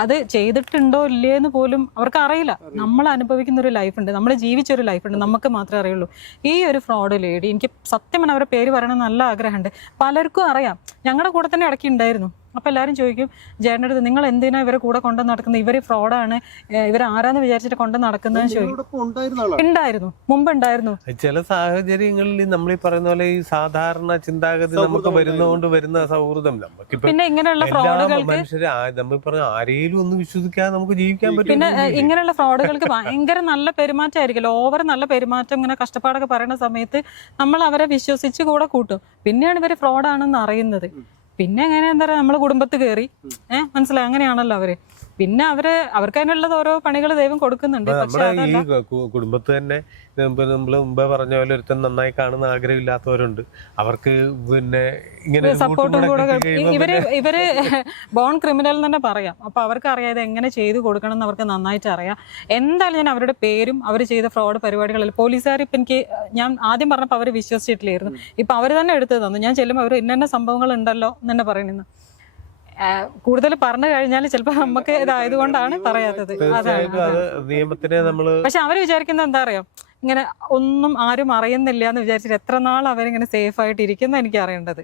അത് ചെയ്തിട്ടുണ്ടോ ഇല്ലേന്ന് പോലും അവർക്ക് അറിയില്ല. നമ്മൾ അനുഭവിക്കുന്ന ഒരു ലൈഫുണ്ട്, നമ്മൾ ജീവിച്ചൊരു ലൈഫുണ്ട്, നമുക്ക് മാത്രമേ അറിയുള്ളൂ. ഈ ഒരു ഫ്രോഡ് ലേഡി, എനിക്ക് സത്യം പറഞ്ഞാൽ അവരുടെ പേര് പറയണമെന്ന് നല്ല ആഗ്രഹമുണ്ട്. പലർക്കും അറിയാം, ഞങ്ങളുടെ കൂടെ തന്നെ ഇടയ്ക്ക് ഉണ്ടായിരുന്നു. അപ്പോൾ എല്ലാവരും ചോദിക്കും, ചേട്ടനടുത്ത് നിങ്ങൾ എന്തിനാ ഇവരെ കൂടെ കൊണ്ടു നടക്കുന്നത്, ഇവർ ഫ്രോഡാണ്, ഇവർ ആരാന്ന് വിചാരിച്ചിട്ട് കൊണ്ടു നടക്കുന്നതെന്ന് ചോദിക്കും. ഉണ്ടായിരുന്നു, മുമ്പ് ഉണ്ടായിരുന്നു. ചില സാഹചര്യങ്ങളിൽ നമ്മൾ ഈ പറയുന്ന പോലെ ഈ സാധാരണ ചിന്താഗതി നമുക്ക് വരുന്നതുകൊണ്ട് വരുന്ന സൗഹൃദം നമുക്കിപ്പോ പിന്നെ ഇങ്ങനെയുള്ള ഫ്രോഡുകൾക്ക് മനുഷ്യര് നമ്മൾ പറഞ്ഞ ആരെയും ഒന്നും വിശ്വസിക്കാതെ നമുക്ക് ജീവിക്കാൻ പറ്റും. പിന്നെ ഇങ്ങനെയുള്ള ഫ്രോഡുകൾക്ക് ഭയങ്കര നല്ല പെരുമാറ്റമായിരിക്കും. ഓവർ നല്ല പെരുമാറ്റം, ഇങ്ങനെ കഷ്ടപ്പാടൊക്കെ പറയുന്ന സമയത്ത് നമ്മൾ അവരെ വിശ്വസിച്ച് കൂടെ കൂട്ടും. പിന്നെയാണ് ഇവർ ഫ്രോഡാണെന്ന് അറിയുന്നത്. പിന്നെ എങ്ങനെ എന്താ പറയുക, നമ്മള് കുടുംബത്ത് കയറി മനസ്സിലായി, അങ്ങനെയാണല്ലോ അവര്. പിന്നെ അവർക്ക് അതിനുള്ളത് ഓരോ പണികൾ ദൈവം കൊടുക്കുന്നുണ്ട്. പക്ഷെ ഈ കുടുംബത്ത് തന്നെ നമ്മള് മുമ്പേ പറഞ്ഞ പോലെ ഒരുത്തൻ നന്നായി കാണുന്ന ആഗ്രഹമില്ലാത്തവരുണ്ട്. അവർക്ക് പിന്നെ ഇങ്ങനെ സപ്പോർട്ടും കൂടെ ഇവര് ബോൺ ക്രിമിനൽ എന്ന് തന്നെ പറയാം. അപ്പൊ അവർക്ക് അറിയാം ഇത് എങ്ങനെ ചെയ്തു കൊടുക്കണം എന്ന് അവർക്ക് നന്നായിട്ട് അറിയാം. എന്തായാലും ഞാൻ അവരുടെ പേരും അവർ ചെയ്ത ഫ്രോഡ് പരിപാടികളിൽ പോലീസുകാർ ഇപ്പൊ ഞാൻ ആദ്യം പറഞ്ഞപ്പോൾ അവർ വിശ്വസിച്ചിട്ടില്ലായിരുന്നു. ഇപ്പൊ അവർ തന്നെ എടുത്തു തന്നു. ഞാൻ ചെല്ലുമ്പോൾ അവർ ഇന്ന സംഭവങ്ങൾ ഉണ്ടല്ലോ എന്ന് തന്നെ പറയുന്നു. കൂടുതൽ പറഞ്ഞു കഴിഞ്ഞാൽ ചിലപ്പോൾ നമുക്ക് ഇതായതുകൊണ്ടാണ് പറയാത്തത്. നിയമത്തിനെ നമ്മള് പക്ഷെ അവര് വിചാരിക്കുന്നത് എന്താ അറിയാം, ഇങ്ങനെ ഒന്നും ആരും അറിയുന്നില്ല എന്ന് വിചാരിച്ചിട്ട് എത്ര നാൾ അവരിങ്ങനെ സേഫ് ആയിട്ട് ഇരിക്കുന്ന എനിക്ക് അറിയേണ്ടത്.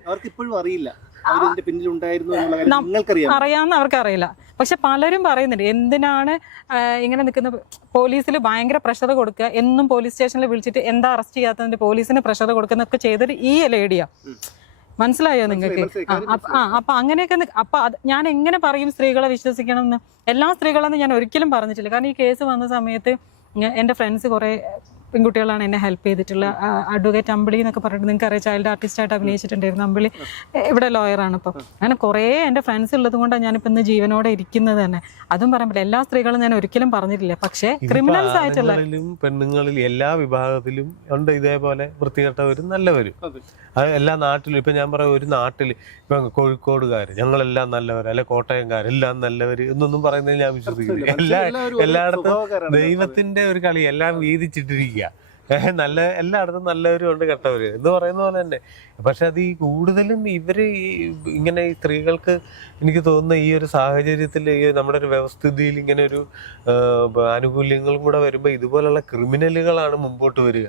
അറിയാമെന്ന് അവർക്ക് അറിയില്ല. പക്ഷെ പലരും പറയുന്നുണ്ട് എന്തിനാണ് ഇങ്ങനെ നിൽക്കുന്ന, പോലീസിൽ ഭയങ്കര പ്രഷർ കൊടുക്കുക, എന്നും പോലീസ് സ്റ്റേഷനിൽ വിളിച്ചിട്ട് എന്താ അറസ്റ്റ് ചെയ്യാത്തതിന്റെ പോലീസിന് പ്രഷർ കൊടുക്കുന്നൊക്കെ ചെയ്തിട്ട് ഈ ലേഡിയാ. മനസ്സിലായോ നിങ്ങൾക്ക്? അപ്പൊ അങ്ങനെയൊക്കെ അപ്പൊ ഞാൻ എങ്ങനെ പറയും സ്ത്രീകളെ വിശ്വസിക്കണം എന്ന്? എല്ലാ സ്ത്രീകളെന്ന് ഞാൻ ഒരിക്കലും പറഞ്ഞിട്ടില്ല. കാരണം ഈ കേസ് വന്ന സമയത്ത് എൻ്റെ ഫ്രണ്ട്സ് കുറെ പെൺകുട്ടികളാണ് എന്നെ ഹെൽപ്പ് ചെയ്തിട്ടുള്ള. അഡ്വക്കേറ്റ് അമ്പിളി എന്നൊക്കെ പറഞ്ഞിട്ട് നിങ്ങൾക്ക് അറിയാം, ചൈൽഡ് ആർട്ടിസ്റ്റായിട്ട് അഭിനയിച്ചിട്ടുണ്ടായിരുന്നു അമ്പിളി. ഇവിടെ ലോയറാണ്. ഇപ്പം അങ്ങനെ കുറേ എൻ്റെ ഫ്രണ്ട്സ് ഉള്ളത് കൊണ്ടാണ് ഞാനിപ്പോൾ ഇന്ന് ജീവനോടെ ഇരിക്കുന്നത് തന്നെ. അതും പറയാൻ പറ്റില്ല, എല്ലാ സ്ത്രീകളും ഞാൻ ഒരിക്കലും പറഞ്ഞിട്ടില്ല. പക്ഷേ ക്രിമിനൽസ് ആയിട്ടുള്ള പെണ്ണുങ്ങളിൽ എല്ലാ വിഭാഗത്തിലും ഉണ്ട് ഇതേപോലെ വൃത്തികെട്ടവരും നല്ലവരും. അത് എല്ലാ നാട്ടിലും. ഇപ്പം ഞാൻ പറയാം, ഒരു നാട്ടിൽ ഇപ്പം കോഴിക്കോടുകാർ ഞങ്ങളെല്ലാം നല്ലവർ, അല്ലെ കോട്ടയംകാരെല്ലാം നല്ലവർ എന്നൊന്നും പറയുന്നതിൽ ഞാൻ വിശ്വസിക്കുന്നില്ല. എല്ലായിടത്തും ദൈവത്തിന്റെ ഒരു കളി, എല്ലാം വീതിച്ചിട്ടിരിക്കുക. എല്ലായിടത്തും നല്ലവരും ഉണ്ട് കെട്ടവര് എന്ന് പറയുന്ന പോലെ തന്നെ. പക്ഷെ അത് ഈ കൂടുതലും ഇവര് ഇങ്ങനെ ഈ സ്ത്രീകൾക്ക് എനിക്ക് തോന്നുന്ന ഈ ഒരു സാഹചര്യത്തിൽ നമ്മുടെ ഒരു വ്യവസ്ഥിതിയിൽ ഇങ്ങനെ ഒരു ആനുകൂല്യങ്ങളും കൂടെ വരുമ്പോ ഇതുപോലുള്ള ക്രിമിനലുകളാണ് മുമ്പോട്ട് വരിക.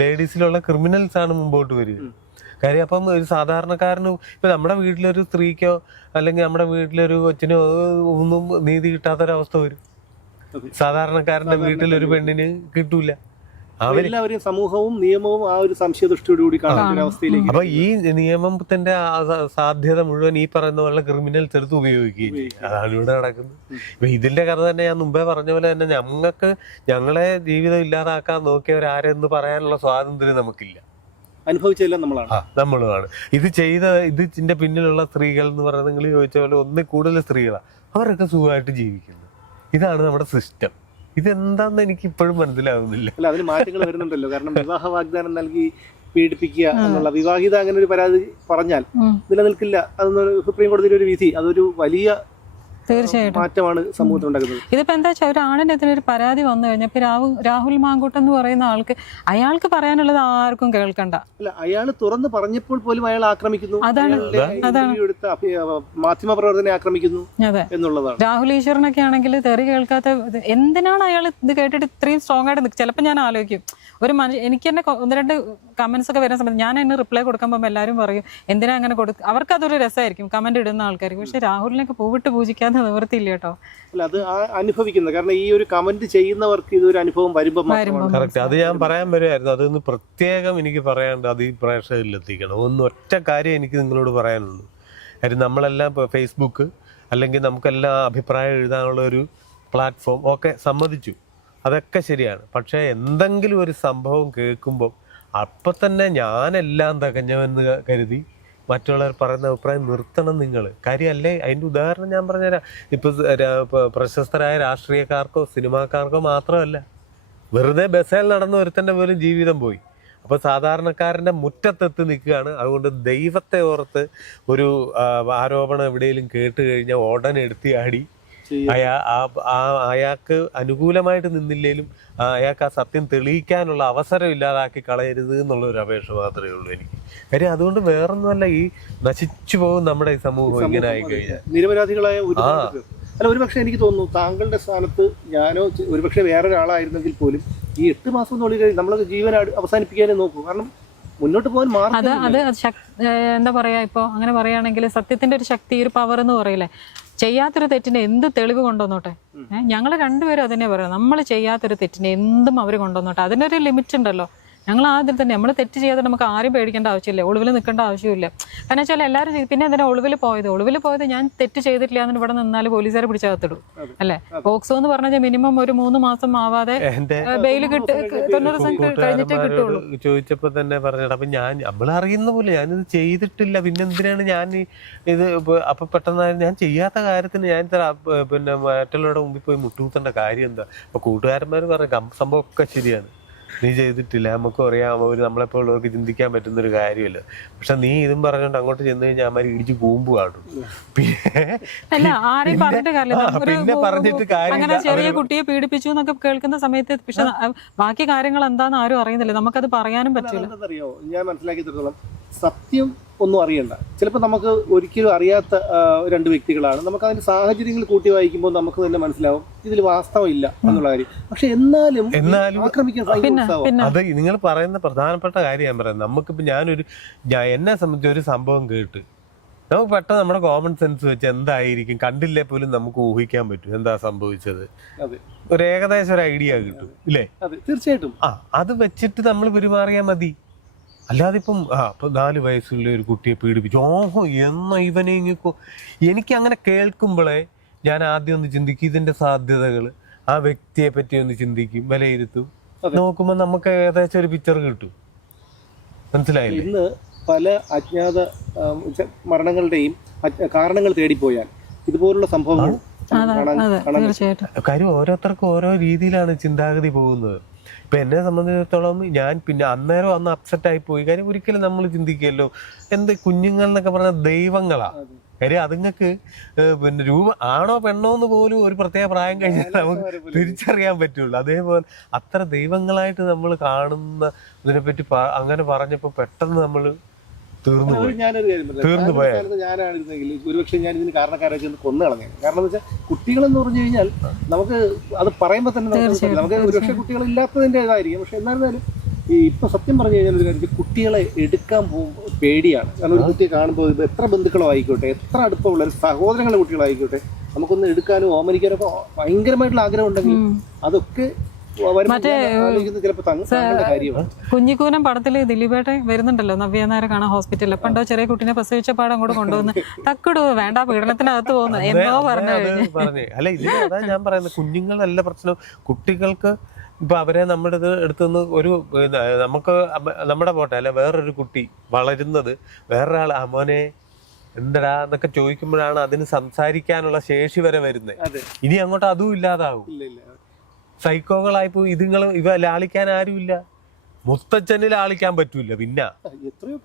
ലേഡീസിലുള്ള ക്രിമിനൽസ് ആണ് മുമ്പോട്ട് വരിക. കാര്യം അപ്പം ഒരു സാധാരണക്കാരന് ഇപ്പൊ നമ്മുടെ വീട്ടിലൊരു സ്ത്രീക്കോ അല്ലെങ്കിൽ നമ്മുടെ വീട്ടിലൊരു കൊച്ചിനോ ഒന്നും നീതി കിട്ടാത്തൊരവസ്ഥ വരും. സാധാരണക്കാരന്റെ വീട്ടിൽ ഒരു പെണ്ണിന് കിട്ടൂല. എല്ലാവരും സമൂഹവും നിയമവും ആ ഒരു സംശയദൃഷ്ടിയോടുകൂടി കാണുന്ന അവസ്ഥയിലേക്ക്. അപ്പൊ ഈ നിയമത്തിന്റെ സാധ്യത മുഴുവൻ ഈ പറയുന്ന പോലെ ക്രിമിനൽസ് എടുത്ത് ഉപയോഗിക്കുകയും ചെയ്യും. അതാണ് ഇവിടെ നടക്കുന്നത്. ഇപ്പൊ ഇതിന്റെ കഥ തന്നെ ഞാൻ മുമ്പേ പറഞ്ഞ പോലെ തന്നെ ഞങ്ങളെ ജീവിതം ഇല്ലാതാക്കാൻ നോക്കിയവരാരെന്ന് പറയാനുള്ള സ്വാതന്ത്ര്യം നമുക്കില്ല. അനുഭവിച്ചെല്ലാം നമ്മളുമാണ് ഇതിന്റെ പിന്നിലുള്ള സ്ത്രീകൾ എന്ന് പറയുന്നത് നിങ്ങൾ ചോദിച്ച പോലെ ഒന്നിൽ കൂടുതൽ സ്ത്രീകളാണ്. അവരൊക്കെ സുഖമായിട്ട് ജീവിക്കുന്നു. ഇതാണ് നമ്മുടെ സിസ്റ്റം. ഇതെന്താന്ന് എനിക്ക് ഇപ്പോഴും മനസ്സിലാവുന്നില്ല. അല്ല, അതിന് മാറ്റങ്ങൾ വരുന്നുണ്ടല്ലോ. കാരണം വിവാഹ വാഗ്ദാനം നൽകി പീഡിപ്പിക്കുക എന്നുള്ള, വിവാഹിത അങ്ങനെ ഒരു പരാതി പറഞ്ഞാൽ നിലനിൽക്കില്ല. അതൊന്നും സുപ്രീം കോടതിയുടെ ഒരു വിധി, അതൊരു വലിയ തീർച്ചയായിട്ടും മാറ്റമാണ് സമൂഹത്തിൽ ഉണ്ടാക്കുന്നത്. ഇതിപ്പോ എന്താ വെച്ചാൽ ഒരു ആണിനെതിരെ പരാതി വന്നു കഴിഞ്ഞപ്പോ രാഹുൽ മാങ്കൂട്ടം എന്ന് പറയുന്ന അയാൾക്ക് പറയാനുള്ളത് ആർക്കും കേൾക്കണ്ട. അല്ല, അയാൾ തുറന്ന് പറഞ്ഞപ്പോൾ പോലും അയാൾ ആക്രമിക്കുന്നു. അതാണ് മാധ്യമ പ്രവർത്തനെ ആക്രമിക്കുന്നു എന്നുള്ളതാണ്. രാഹുൽ ഈശ്വറിനൊക്കെ ആണെങ്കിൽ തെറി കേൾക്കാത്ത എന്തിനാണ് അയാൾ ഇത് കേട്ടിട്ട് ഇത്രയും സ്ട്രോങ് ആയിട്ട് ചിലപ്പോൾ ഞാൻ ആലോചിക്കും, ഒരു മനുഷ്യ എനിക്ക് തന്നെ ഒന്ന് രണ്ട് കമന്റ്സ് ഒക്കെ വരുന്ന സമയത്ത് ഞാൻ അതിന് റിപ്ലൈ കൊടുക്കാൻ പോകുമ്പോൾ എല്ലാവരും പറയും എന്തിനാ അങ്ങനെ കൊടുക്കുക. അവർക്ക് അതൊരു രസമായിരിക്കും കമന്റ് ഇടുന്ന ആൾക്കാർക്ക്. പക്ഷെ രാഹുലിനൊക്കെ പൂവിട്ട് പൂജിക്കാതെ നിവർത്തിയില്ല കേട്ടോ. അല്ല, അത് അനുഭവിക്കുന്നത് കാരണം ഈ ഒരു കമന്റ് ചെയ്യുന്നവർക്ക് ഇതൊരു അനുഭവം വരുമ്പോൾ കറക്റ്റ്. അത് ഞാൻ പറയാൻ വരുമായിരുന്നു. അതൊന്ന് പ്രത്യേകം എനിക്ക് പറയാനുണ്ട്. അത് ഈ പ്രേക്ഷകരിൽ എത്തിക്കണം. ഒറ്റ കാര്യം എനിക്ക് നിങ്ങളോട് പറയാനുള്ളൂ. കാര്യം നമ്മളെല്ലാം ഇപ്പോൾ ഫേസ്ബുക്ക് അല്ലെങ്കിൽ നമുക്കെല്ലാം അഭിപ്രായം എഴുതാനുള്ള ഒരു പ്ലാറ്റ്ഫോം ഒക്കെ സമ്മതിച്ചു, അതൊക്കെ ശരിയാണ്. പക്ഷേ എന്തെങ്കിലും ഒരു സംഭവം കേൾക്കുമ്പോൾ അപ്പം തന്നെ ഞാനെല്ലാം തികഞ്ഞവെന്ന് കരുതി മറ്റുള്ളവർ പറയുന്ന അഭിപ്രായം നിർത്തണം നിങ്ങൾ. കാര്യമല്ലേ, അതിൻ്റെ ഉദാഹരണം ഞാൻ പറഞ്ഞുതരാം. ഇപ്പോൾ പ്രശസ്തരായ രാഷ്ട്രീയക്കാർക്കോ സിനിമാക്കാർക്കോ മാത്രമല്ല, വെറുതെ ബസ്സിൽ നടന്ന ഒരുത്തൻ്റെ പോലും ജീവിതം പോയി. അപ്പോൾ സാധാരണക്കാരൻ്റെ മുറ്റത്തെത്തി നിൽക്കുകയാണ്. അതുകൊണ്ട് ദൈവത്തെ ഓർത്ത് ഒരു ആരോപണം എവിടെയെങ്കിലും കേട്ട് കഴിഞ്ഞാൽ ഉടനെ എടുത്തിയാടി അയാൾക്ക് അനുകൂലമായിട്ട് നിന്നില്ലേലും അയാൾക്ക് ആ സത്യം തെളിയിക്കാനുള്ള അവസരം ഇല്ലാതാക്കി കളയരുത് എന്നുള്ളൊരു അപേക്ഷ മാത്രമേ ഉള്ളൂ എനിക്ക്. കാര്യം അതുകൊണ്ട് വേറൊന്നുമല്ല, ഈ നശിച്ചു പോകും നമ്മുടെ ഈ സമൂഹം ഇങ്ങനെ ആയി കഴിഞ്ഞാൽ. നിരപരാധികളായ അല്ല, ഒരുപക്ഷെ എനിക്ക് തോന്നുന്നു താങ്കളുടെ സ്ഥാനത്ത് ഞാനോ ഒരുപക്ഷെ വേറൊരാളായിരുന്നെങ്കിൽ പോലും ഈ 8 മാസത്തിനുള്ളിൽ നമ്മൾ ജീവൻ അവസാനിപ്പിക്കാനേ നോക്കൂ. കാരണം മുന്നോട്ട് പോകാൻ എന്താ പറയാ, ഇപ്പൊ അങ്ങനെ പറയുകയാണെങ്കിൽ സത്യത്തിന്റെ ഒരു ശക്തി, ഒരു പവർ എന്ന് പറയില്ലേ, ചെയ്യാത്തൊരു തെറ്റിന് എന്ത് തെളിവ് കൊണ്ടുവന്നോട്ടെ. ഞങ്ങൾ രണ്ടുപേരും അതന്നെ പറയാം, നമ്മൾ ചെയ്യാത്തൊരു തെറ്റിന് എന്തും അവർ കൊണ്ടുവന്നോട്ടെ. അതിനൊരു ലിമിറ്റ് ഉണ്ടല്ലോ. ഞങ്ങൾ ആദ്യം തന്നെ നമ്മൾ തെറ്റ് ചെയ്യാതെ നമുക്ക് ആരും പേടിക്കേണ്ട ആവശ്യമില്ല, ഒളിവിൽ നിൽക്കേണ്ട ആവശ്യമില്ല. കാരണം വെച്ചാൽ എല്ലാവരും പിന്നെ എന്തിനാ ഒളിവിൽ പോയത് ഞാൻ തെറ്റ് ചെയ്തിട്ടില്ല എന്ന് ഇവിടെ നിന്നാൽ പോലീസുകാരെ പിടിച്ചകത്തിടും അല്ലേ. പോക്സോ എന്ന് പറഞ്ഞാൽ മിനിമം ഒരു 3 മാസം ആവാതെ ബെയിൽ 90 ദിവസം കഴിഞ്ഞിട്ടേ കിട്ടുള്ളൂ. ചോദിച്ചപ്പോ തന്നെ പറഞ്ഞത്, അപ്പൊ നമ്മൾ അറിയുന്ന പോലെ ഞാനിത് ചെയ്തിട്ടില്ല, പിന്നെ എന്തിനാണ് ഞാൻ ഇത്. അപ്പൊ പെട്ടെന്ന് ഞാൻ ചെയ്യാത്ത കാര്യത്തിന് ഞാൻ പിന്നെ മറ്റുള്ളവരുടെ മുമ്പിൽ പോയി മുട്ടുകുത്തേണ്ട കാര്യം എന്താ? അപ്പൊ കൂട്ടുകാരന്മാർ പറയാം സംഭവം ഒക്കെ ശരിയാണ്, നീ ചെയ്തിട്ടില്ല, നമുക്കും അറിയാം, നമ്മളെപ്പോഴുള്ളവർക്ക് ചിന്തിക്കാൻ പറ്റുന്നൊരു കാര്യമല്ല. പക്ഷെ നീ ഇതും പറഞ്ഞോണ്ട് അങ്ങോട്ട് ചെന്ന് കഴിഞ്ഞാൽ അമ്മ ഇടിച്ച് കൂമ്പ് കാട്ടും. പിന്നെ പറഞ്ഞിട്ട് അങ്ങനെ ചെറിയ കുട്ടിയെ പീഡിപ്പിച്ചു എന്നൊക്കെ കേൾക്കുന്ന സമയത്ത് പക്ഷെ ബാക്കി കാര്യങ്ങൾ എന്താന്ന് ആരും അറിയുന്നില്ല, നമുക്കത് പറയാനും പറ്റില്ല. ഞാൻ മനസ്സിലാക്കിയെടുത്തോളം സത്യം ഒന്നും അറിയണ്ട. ചിലപ്പോൾ നമുക്ക് ഒരിക്കലും അറിയാത്ത 2 വ്യക്തികളാണ്. നമുക്ക് അതിന്റെ സാഹചര്യങ്ങൾ കൂട്ടി വായിക്കുമ്പോൾ നമുക്ക് തന്നെ മനസ്സിലാവും ഇതിൽ വാസ്തവം ഇല്ല എന്നുള്ള കാര്യം. പക്ഷെ എന്നാലും ആക്രമിക്കാൻ അത് നിങ്ങൾ പറയുന്ന പ്രധാനപ്പെട്ട കാര്യം ഞാൻ പറയുന്നത്. നമുക്കിപ്പോൾ എന്നെ സംബന്ധിച്ച് ഒരു സംഭവം കേട്ട് നമുക്ക് പെട്ടെന്ന് നമ്മുടെ കോമൺ സെൻസ് വെച്ച് എന്തായിരിക്കും, കണ്ടില്ലേ പോലും നമുക്ക് ഊഹിക്കാൻ പറ്റും എന്താ സംഭവിച്ചത്. ഒരു ഏകദേശം ഒരു ഐഡിയ കിട്ടും ഇല്ലേ? തീർച്ചയായിട്ടും. അത് വെച്ചിട്ട് നമ്മൾ പെരുമാറിയാൽ മതി. അല്ലാതെ ഇപ്പം 4 വയസ്സുള്ള ഒരു കുട്ടിയെ പീഡിപ്പിച്ചു, ഓഹോ എന്നാ ഇവനെ എനിക്ക് അങ്ങനെ കേൾക്കുമ്പോഴേ ഞാൻ ആദ്യം ഒന്ന് ചിന്തിക്കും ഇതിന്റെ സാധ്യതകൾ, ആ വ്യക്തിയെ പറ്റി ഒന്ന് ചിന്തിക്കും, വിലയിരുത്തും. നോക്കുമ്പോൾ നമുക്ക് ഏകദേശം ഒരു പിക്ചർ കിട്ടും. മനസ്സിലായില്ലേ? ഇന്ന് പല അജ്ഞാത മരണങ്ങളുടെയും കാരണങ്ങൾ തേടിപ്പോയാൽ ഇതുപോലുള്ള സംഭവങ്ങൾ കാര്യം ഓരോരുത്തർക്കും ഓരോ രീതിയിലാണ് ചിന്താഗതി പോകുന്നത്. ഇപ്പൊ എന്നെ സംബന്ധിച്ചിടത്തോളം ഞാൻ പിന്നെ അന്നേരം അപ്സെറ്റ് ആയി പോയി. കാര്യം ഒരിക്കലും നമ്മൾ ചിന്തിക്കുമല്ലോ, എന്ത് കുഞ്ഞുങ്ങൾ എന്നൊക്കെ പറഞ്ഞ ദൈവങ്ങളാ. കാര്യം അതുങ്ങൾക്ക് പിന്നെ രൂപം ആണോ പെണ്ണോ എന്ന് പോലും ഒരു പ്രത്യേക പ്രായം കഴിഞ്ഞാൽ നമുക്ക് തിരിച്ചറിയാൻ പറ്റുള്ളൂ. അതേപോലെ അത്ര ദൈവങ്ങളായിട്ട് നമ്മൾ കാണുന്ന ഇതിനെപ്പറ്റി അങ്ങനെ പറഞ്ഞപ്പോൾ പെട്ടെന്ന് നമ്മൾ ഞാനായിരുന്നെങ്കിൽ ഒരുപക്ഷെ ഞാൻ ഇതിന് കാരണക്കാരെ ചെന്ന് കൊന്നു കളഞ്ഞത്. കാരണം എന്ന് വെച്ചാൽ കുട്ടികളെന്ന് പറഞ്ഞു കഴിഞ്ഞാൽ നമുക്ക് അത് പറയുമ്പോൾ തന്നെ നമുക്ക് ഒരുപക്ഷെ കുട്ടികളില്ലാത്തതിൻ്റെ ഇതായിരിക്കും. പക്ഷെ എന്നായിരുന്നാലും ഈ ഇപ്പൊ സത്യം പറഞ്ഞു കഴിഞ്ഞാൽ ഒരു കാര്യം, കുട്ടികളെ എടുക്കാൻ പോകുമ്പോൾ പേടിയാണ്. കാരണം ഒരു കുട്ടിയെ കാണുമ്പോൾ ഇത് എത്ര ബന്ധുക്കളോ ആയിക്കോട്ടെ, എത്ര അടുപ്പമുള്ള സഹോദരങ്ങളുടെ കുട്ടികളായിക്കോട്ടെ, നമുക്കൊന്ന് എടുക്കാനോ ഓമനിക്കാനോ ഒക്കെ ഭയങ്കരമായിട്ടുള്ള ആഗ്രഹം ഉണ്ടെങ്കിൽ അതൊക്കെ കുഞ്ഞിക്കൂനം പടത്തില് ദിലീപേട്ടൻ വരുന്നുണ്ടല്ലോ, നവ്യനാരെ കാണാൻ ഹോസ്പിറ്റലിൽ. പണ്ടോ ചെറിയ കുട്ടിനെ പ്രസവിച്ച പാടം കൂടെ കൊണ്ടുവന്ന് തക്കിടു വേണ്ട പീഡനത്തിനകത്ത് പോകുന്നു എന്നോ പറഞ്ഞു. അല്ല ഇതിൽ ഞാൻ പറയുന്നത് കുഞ്ഞുങ്ങളല്ല പ്രശ്നം, കുട്ടികൾക്ക് ഇപ്പൊ അവരെ നമ്മുടെ അടുത്തുനിന്ന് ഒരു നമുക്ക് നമ്മുടെ പോട്ടെ അല്ലെ വേറൊരു കുട്ടി വളരുന്നത് വേറൊരാൾ മോനെ എന്തടാ എന്നൊക്കെ ചോദിക്കുമ്പോഴാണ് അതിന് സംസാരിക്കാനുള്ള ശേഷി വരെ വരുന്നത്. ഇനി അങ്ങോട്ട് അതും ഇല്ലാതാവും. സൈക്കോകളായിപ്പോ ഇവ ലാളിക്കാൻ ആരുമില്ല. മുത്തച്ഛന് ലാളിക്കാൻ പറ്റൂല. പിന്നെ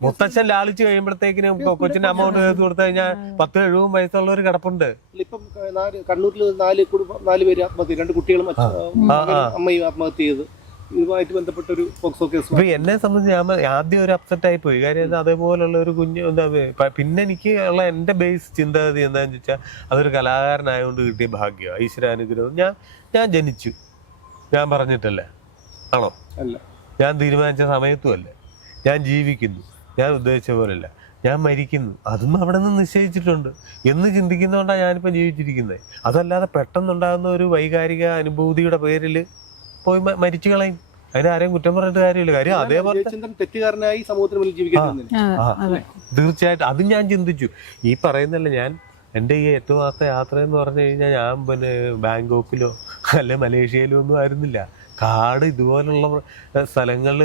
മുത്തച്ഛൻ ലാളിച്ചു കഴിയുമ്പോഴത്തേക്കിനും കൊച്ചിന് അമൗണ്ട് കൊടുത്തു കഴിഞ്ഞാൽ 10-70 വയസ്സുള്ളവർ കിടപ്പുണ്ട്. ഇപ്പം കണ്ണൂരിൽ 4 പേര് ആത്മഹത്യ, 2 കുട്ടികളും അമ്മയും ആത്മഹത്യ ചെയ്ത് ഇതുമായിട്ട് ബന്ധപ്പെട്ട ഒരു പോക്സോ കേസ്. ഇപ്പൊ എന്നെ സംബന്ധിച്ച് ഞാൻ ആദ്യം ഒരു അപ്സെറ്റ് ആയി പോയി. കാര്യം അതേപോലുള്ള ഒരു കുഞ്ഞ് എന്താ. പിന്നെ എനിക്ക് ഉള്ള എന്റെ ബേസ് ചിന്താഗതി എന്താണെന്ന് വെച്ചാൽ അതൊരു കലാകാരനായതുകൊണ്ട് കിട്ടിയ ഭാഗ്യം, ഈശ്വരാനുഗ്രഹം. ഞാൻ ജനിച്ചു, ഞാൻ പറഞ്ഞിട്ടല്ലേ ആണോ? അല്ല, ഞാൻ തീരുമാനിച്ച സമയത്തും അല്ല. ഞാൻ ജീവിക്കുന്നു, ഞാൻ ഉദ്ദേശിച്ച പോലല്ല. ഞാൻ മരിക്കുന്നു, അതും അവിടെ നിന്ന് നിശ്ചയിച്ചിട്ടുണ്ട് എന്ന് ചിന്തിക്കുന്നതുകൊണ്ടാണ് ഞാനിപ്പോൾ ജീവിച്ചിരിക്കുന്നത്. അതല്ലാതെ പെട്ടെന്നുണ്ടാകുന്ന ഒരു വൈകാരിക അനുഭൂതിയുടെ പേരിൽ പോയി മരിച്ചു കളയും. അതിനാരെയും കുറ്റം പറഞ്ഞിട്ട് കാര്യമില്ല. കാര്യം അതേപോലെ തെറ്റുകാരനായി സമൂഹത്തിന് മുന്നിൽ ജീവിക്കാൻ തീർച്ചയായിട്ടും അത് ഞാൻ ചിന്തിച്ചു. ഈ പറയുന്നല്ല, ഞാൻ എൻ്റെ ഈ 8 മാസത്തെ യാത്ര എന്ന് പറഞ്ഞു കഴിഞ്ഞാൽ ഞാൻ പിന്നെ ബാങ്കോക്കിലോ അല്ലെ മലേഷ്യയിലോ ഒന്നും ആയിരുന്നില്ല. കാട് ഇതുപോലുള്ള സ്ഥലങ്ങളിൽ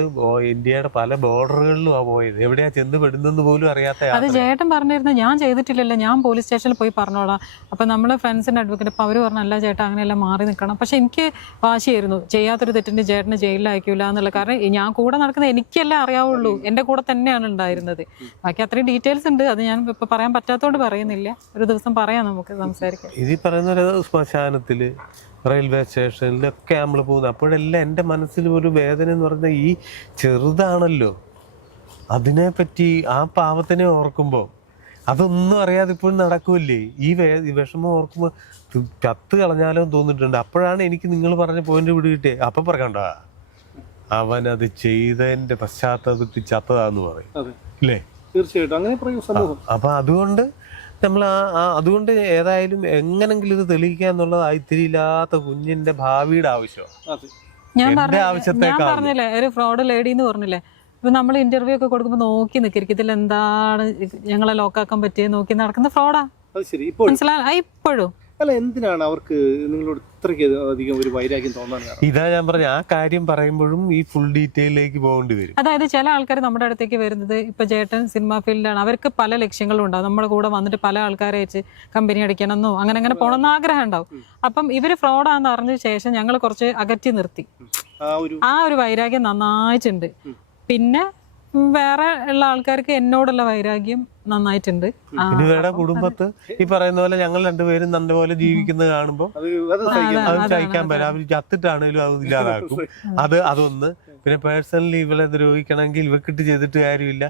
ഇന്ത്യയുടെ പല ബോർഡറുകളിലും പോയത്. എവിടെയാ ചെന്ന് പെടുന്നെന്ന് പോലും അറിയാത്ത അത് ചേട്ടൻ പറഞ്ഞിരുന്നു, ഞാൻ ചെയ്തിട്ടില്ലല്ലോ, ഞാൻ പോലീസ് സ്റ്റേഷനിൽ പോയി പറഞ്ഞോളാം. അപ്പം നമ്മൾ ഫ്രണ്ട്സിൻ്റെ അഡ്വക്കേറ്റ്, അപ്പോൾ അവർ പറഞ്ഞല്ല ചേട്ടാ അങ്ങനെയെല്ലാം മാറി നിൽക്കണം. പക്ഷെ എനിക്ക് വാശിയായിരുന്നു, ചെയ്യാത്തൊരു തെറ്റിൻ്റെ ചേട്ടന് ജയിലിൽ അയക്കില്ല എന്നുള്ള. കാരണം ഞാൻ കൂടെ നടക്കുന്നത് എനിക്കല്ലേ അറിയാവുള്ളൂ, എൻ്റെ കൂടെ തന്നെയാണ് ഉണ്ടായിരുന്നത്. ബാക്കി അത്രയും ഡീറ്റെയിൽസ് ഉണ്ട്, അത് ഞാൻ ഇപ്പോൾ പറയാൻ പറ്റാത്തതുകൊണ്ട് പറയുന്നില്ല. ഒരു ദിവസം പറയാം, നമുക്ക് സംസാരിക്കാം. ഇത് പറയുന്ന ഒരു ശ്മശാനത്തിൽ, റെയിൽവേ സ്റ്റേഷനിലൊക്കെ നമ്മൾ പോകുന്നത്. അപ്പോഴെല്ലാം എൻ്റെ മനസ്സിൽ ഒരു വേദന എന്ന് പറഞ്ഞാൽ ഈ ചെറുതാണല്ലോ, അതിനെപ്പറ്റി ആ പാവത്തിനെ ഓർക്കുമ്പോൾ അതൊന്നും അറിയാതെ ഇപ്പോഴും നടക്കൂല്ലേ. ഈ വിഷമം ഓർക്കുമ്പോൾ ചത്ത് കളഞ്ഞാലോ തോന്നിയിട്ടുണ്ട്. അപ്പോഴാണ് എനിക്ക് നിങ്ങൾ പറഞ്ഞ പോയിന്റ് പിടികിട്ടേ. അപ്പം പറയണ്ട, അവനത് ചെയ്തതിൻ്റെ പശ്ചാത്തലത്തിൽ ചത്തതാന്ന് പറയും അല്ലേ? തീർച്ചയായിട്ടും അങ്ങനെ പറയും സമൂഹം. അപ്പം അതുകൊണ്ട് നമ്മൾ അതുകൊണ്ട് ഏതായാലും എങ്ങനെങ്കിലും ഇത് തെളിയിക്കുക എന്നുള്ളത് ഇത്തിരിയില്ലാത്ത കുഞ്ഞിന്റെ ഭാവിയുടെ ആവശ്യമാണ്. ഞാൻ പറഞ്ഞില്ലേ ഒരു ഫ്രോഡ് ലേഡി എന്ന് പറഞ്ഞില്ലേ, ഇപ്പൊ നമ്മൾ ഇന്റർവ്യൂ ഒക്കെ കൊടുക്കുമ്പോൾ നോക്കി നിൽക്കും, ഇതിൽ എന്താണ് ഞങ്ങളെ ലോക്കാക്കാൻ പറ്റിയത് നോക്കി നടക്കുന്ന ഫ്രോഡാ. മനസ്സിലായി ഇപ്പോഴും. അല്ല, എന്തിനാണ് അവർക്ക് നിങ്ങളോട് ഇത്രയ്ക്ക് അധികം ഒരു വൈരാഗ്യം തോന്നാൻ? ഇതാ ഞാൻ പറഞ്ഞ ആ കാര്യം പറയുമ്പോഴും ഈ ഫുൾ ഡീറ്റെയിലേക്ക് പോകേണ്ടി വരും. അതായത് ചില ആൾക്കാർ നമ്മുടെ അടുത്തേക്ക് വരുന്നത്, ഇപ്പൊ ചേട്ടൻ സിനിമ ഫീൽഡാണ്, അവർക്ക് പല ലക്ഷ്യങ്ങളും ഉണ്ടാവും. നമ്മുടെ കൂടെ വന്നിട്ട് പല ആൾക്കാരെ വെച്ച് കമ്പനി അടിക്കണമെന്നോ അങ്ങനെ പോകണമെന്നോ ആഗ്രഹം ഉണ്ടാവും. അപ്പം ഇവര് ഫ്രോഡാന്ന് അറിഞ്ഞ ശേഷം ഞങ്ങൾ കുറച്ച് അകറ്റി നിർത്തി. ആ ഒരു വൈരാഗ്യം നന്നായിട്ടുണ്ട്. പിന്നെ വേറെ ഉള്ള ആൾക്കാർക്ക് എന്നോടുള്ള വൈരാഗ്യം നന്നായിട്ടുണ്ട്. ഇവരുടെ കുടുംബത്ത് ഈ പറയുന്ന പോലെ ഞങ്ങൾ രണ്ടുപേരും നല്ലപോലെ ജീവിക്കുന്നത് കാണുമ്പോൾ അത് സഹിക്കാൻ പറ്റില്ല. അവർ ചത്തിട്ടാണേലും അത് ഇല്ലാതാക്കും. അതൊന്ന്. പിന്നെ പേഴ്സണലി ഇവളെ ദ്രോഹിക്കണമെങ്കിൽ ഇവക്കിട്ട് ചെയ്തിട്ട് കാര്യമില്ല,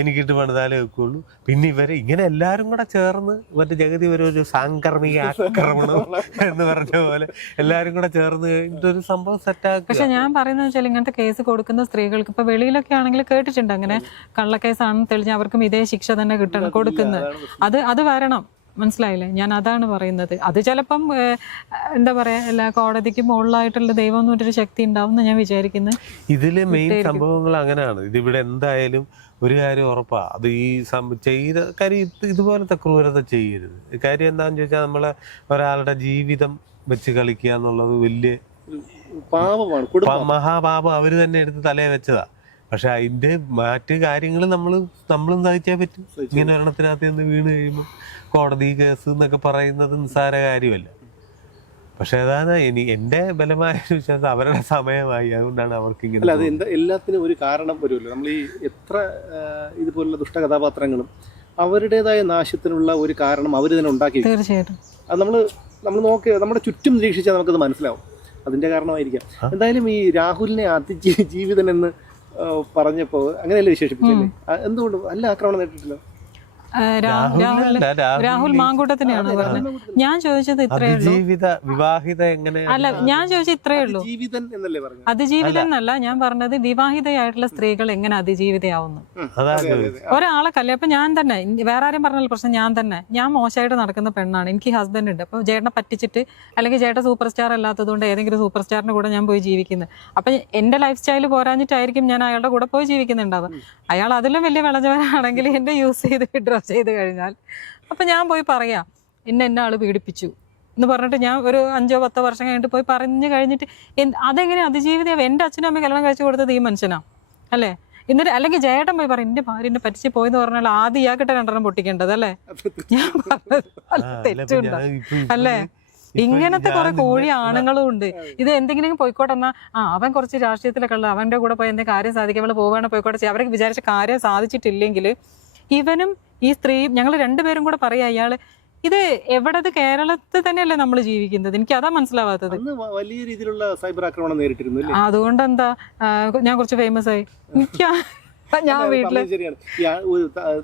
എനിക്കിട്ട് പണിതാലേ വെക്കുള്ളൂ. പിന്നെ ഇവരെ ഇങ്ങനെ എല്ലാരും കൂടെ ചേർന്ന് മറ്റേ ജഗതി ഒരു സാംക്രമിക ആക്രമണം എന്ന് പറഞ്ഞ പോലെ എല്ലാരും കൂടെ ചേർന്ന് ഇതൊരു സംഭവം സെറ്റാക്കുക. പക്ഷെ ഞാൻ പറയുന്നത് വെച്ചാൽ ഇങ്ങനത്തെ കേസ് കൊടുക്കുന്ന സ്ത്രീകൾക്ക് ഇപ്പൊ വെളിയിലൊക്കെ ആണെങ്കിൽ കേട്ടിട്ടുണ്ട്, അങ്ങനെ കള്ളക്കേസാണെന്ന് തെളിഞ്ഞാൽ അവർക്കും ഇതേ ശിക്ഷ തന്നെ കൊടുക്കുന്നത്. അത് വരണം. മനസ്സിലായില്ലേ? ഞാൻ അതാണ് പറയുന്നത്. അത് ചിലപ്പം എന്താ പറയാ, എല്ലാ കോടതിക്ക് മുകളിലായിട്ടുള്ള ദൈവം എന്നൊരു ശക്തി ഉണ്ടാവും എന്ന് ഞാൻ വിചാരിക്കുന്നത്. ഇതില് മെയിൻ സംഭവങ്ങൾ അങ്ങനെയാണ്. ഇതിവിടെ എന്തായാലും ഒരു കാര്യം ഉറപ്പാ, അത് ഈ ചെയ്ത കാര്യം ഇതുപോലത്തെ ക്രൂരത ചെയ്യരുത്. കാര്യം എന്താണെന്ന് ചോദിച്ചാൽ നമ്മളെ ഒരാളുടെ ജീവിതം വെച്ച് കളിക്കുക എന്നുള്ളത് വലിയ മഹാപാപം അവര് തന്നെ എടുത്ത് തലയെ വെച്ചതാ. പക്ഷെ അതിന്റെ മറ്റ് കാര്യങ്ങൾ നമ്മളും സഹിച്ചേ പറ്റും. ഇങ്ങനെ ഒരെണ്ണത്തിനകത്ത് നിന്ന് വീണ് കഴിയുമ്പോൾ കോടതി കേസ് എന്നൊക്കെ പറയുന്നത് നിസ്സാര കാര്യമല്ല. പക്ഷെ അതാണ് എന്റെ ബലമായ വിശ്വാസം, അവരുടെ സമയമായി, അതുകൊണ്ടാണ് അവർക്ക് ഇങ്ങനെ. അല്ല, അത് എല്ലാത്തിനും ഒരു കാരണം വരുമല്ലോ. നമ്മൾ ഈ എത്ര ഇതുപോലുള്ള ദുഷ്ടകഥാപാത്രങ്ങളും അവരുടേതായ നാശത്തിനുള്ള ഒരു കാരണം അവർ തന്നെ ഉണ്ടാക്കി. തീർച്ചയായിട്ടും അത് നമ്മൾ നോക്കി നമ്മുടെ ചുറ്റും നിരീക്ഷിച്ചാൽ നമുക്കത് മനസ്സിലാവും. അതിന്റെ കാരണമായിരിക്കാം. എന്തായാലും ഈ രാഹുലിനെ അതിജീവിതൻ എന്ന് പറഞ്ഞപ്പോ അങ്ങനെയല്ലേ വിശേഷിപ്പിച്ചല്ലേ? എന്തുകൊണ്ട് അല്ല ആക്രമണം നേരിട്ടിട്ടില്ല? രാഹുൽ മാങ്കൂട്ടത്തിനെയാണ് പറഞ്ഞത്. ഞാൻ ചോദിച്ചത് ഇത്രയേ ഉള്ളൂ. അല്ല, ഞാൻ ചോദിച്ചത് ഇത്രയേ ഉള്ളൂ. അതിജീവിതൻ എന്നല്ല ഞാൻ പറഞ്ഞത്, വിവാഹിതയായിട്ടുള്ള സ്ത്രീകൾ എങ്ങനെ അതിജീവിതയാവുന്നു. ഒരാളെ അപ്പൊ ഞാൻ തന്നെ, വേറെ ആരും പറഞ്ഞ പ്രശ്നം ഞാൻ മോശമായിട്ട് നടക്കുന്ന പെണ്ണാണ്, എനിക്ക് ഹസ്ബൻഡ് ഉണ്ട്. അപ്പൊ ചേട്ടനെ പറ്റിച്ചിട്ട് അല്ലെങ്കിൽ ചേട്ടൻ സൂപ്പർ സ്റ്റാർ അല്ലാത്തതുകൊണ്ട് ഏതെങ്കിലും സൂപ്പർ സ്റ്റാറിന്റെ കൂടെ ഞാൻ പോയി ജീവിക്കുന്നത്. അപ്പൊ എന്റെ ലൈഫ് സ്റ്റൈൽ പോരാഞ്ഞിട്ടായിരിക്കും ഞാൻ അയാളുടെ കൂടെ പോയി ജീവിക്കുന്നുണ്ടാവുക. അയാൾ അതിലും വലിയ വിളഞ്ഞവനാണെങ്കിൽ എന്റെ യൂസ് ചെയ്ത് വിഡ്രോ ചെയ്ത് കഴിഞ്ഞാൽ അപ്പം ഞാൻ പോയി പറയാം, എന്നെ ആൾ പീഡിപ്പിച്ചു എന്ന് പറഞ്ഞിട്ട് ഞാൻ ഒരു 5-10 വർഷം കഴിഞ്ഞിട്ട് പോയി പറഞ്ഞു കഴിഞ്ഞിട്ട് അതെങ്ങനെ അതിജീവിതം? എൻ്റെ അച്ഛനും അമ്മയും കല്യാണം കഴിച്ചു കൊടുത്തത് ഈ മനുഷ്യനാ അല്ലേ? എന്നിട്ട് അല്ലെങ്കിൽ ജയേട്ടൻ പോയി പറയും എൻ്റെ ഭാര്യനെ പറ്റിച്ച് പോയെന്ന് പറഞ്ഞാൽ ആദ്യം ഇയാൾക്കിട്ട് 2 പൊട്ടിക്കേണ്ടത് അല്ലേ? ഞാൻ പറഞ്ഞത് തെറ്റുണ്ടോ അല്ലേ? ഇങ്ങനത്തെ കുറെ കോഴി ആണുങ്ങളും ഉണ്ട്. ഇത് എന്തെങ്കിലും പോയിക്കോട്ടെ എന്നാ അവൻ കുറച്ച് രാഷ്ട്രീയത്തിലൊക്കെ ഉള്ള അവൻ്റെ കൂടെ പോയി എന്തെങ്കിലും കാര്യം സാധിക്കാൻ അവൾ പോവുകയാണ് പോയിക്കോട്ടെ. അവർക്ക് വിചാരിച്ച കാര്യം സാധിച്ചിട്ടില്ലെങ്കിൽ ഇവനും ഈ സ്ത്രീയും ഞങ്ങൾ 2 പേരും കൂടെ പറയാ, ഇയാള് ഇത് എവിടത് കേരളത്തിൽ തന്നെയല്ലേ നമ്മൾ ജീവിക്കുന്നത്? എനിക്ക് അതാ മനസ്സിലാവാത്തത്. വലിയ രീതിയിലുള്ള സൈബർ ആക്രമണം നേരിട്ടിരുന്നു. അതുകൊണ്ട് എന്താ ഞാൻ കുറച്ച് ഫേമസ് ആയി. ഞാൻ വീട്ടില്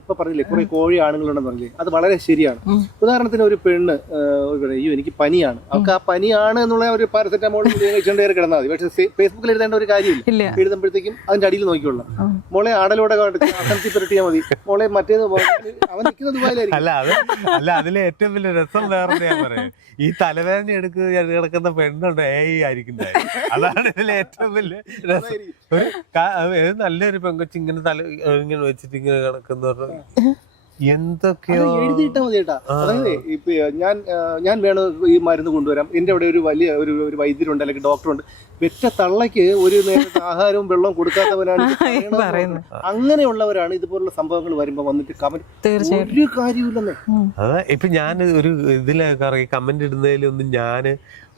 ഇപ്പൊ പറഞ്ഞില്ലേ കുറെ കോഴി ആണുങ്ങളുണ്ടെന്ന് പറഞ്ഞില്ലേ, അത് വളരെ ശരിയാണ്. ഉദാഹരണത്തിന് ഒരു പെണ്ണ് അയ്യോ എനിക്ക് പനിയാണ്, അവർക്ക് ആ പനിയാണ് എന്നുള്ള ഒരു പാരസെറ്റമോൾ കഴിച്ചുകൊണ്ട് കയറി കിടന്നാൽ മതി. പക്ഷെ ഫേസ്ബുക്കിൽ എഴുതേണ്ട ഒരു കാര്യമില്ല. എഴുതുമ്പോഴത്തേക്കും അതിന്റെ അടിയിൽ നോക്കിക്കൊള്ളാം. മോളെ ആടലോടെ അസംതി പുരട്ടിയാൽ മതി. മോളെ മറ്റേത് അവൻ നിൽക്കുന്ന ദുബായിലായിരിക്കും. അല്ല അതിലെ ഏറ്റവും വലിയ രസം വേറെ ഞാൻ പറയാം, ഈ തലവേദന കിടക്കുന്ന പെണ്ണുണ്ട് ആയിരിക്കുന്നത്. അതാണ് ഇതിലെ ഏറ്റവും വലിയ രസം. നല്ലൊരു പെങ്കൊച്ച് ഇങ്ങനെ തല ഇങ്ങനെ വെച്ചിട്ട് ഇങ്ങനെ കിടക്കുന്ന എന്തൊക്കെയോ എഴുതിയിട്ടാ മതി കേട്ടാ. അതായത് ഇപ്പൊ ഞാൻ വേണം ഈ മരുന്ന് കൊണ്ടുവരാം, എന്റെ അവിടെ ഒരു വലിയ ഒരു വൈദ്യരുണ്ട് അല്ലെങ്കിൽ ഡോക്ടറുണ്ട്, പെറ്റ തള്ളയ്ക്ക് ഒരു നേരത്തെ ആഹാരവും വെള്ളവും കൊടുക്കാത്തവരാണ് ഇത് പറയുന്നത്. അങ്ങനെയുള്ളവരാണ് ഇതുപോലുള്ള സംഭവങ്ങൾ വരുമ്പോ വന്നിട്ട് കമന്റ് ഒരു കാര്യമില്ലെന്നേ. അതാ ഇപ്പൊ ഞാൻ ഒരു ഇതിലൊക്കെ കമന്റ് ഇടുന്നതിലൊന്നും ഞാൻ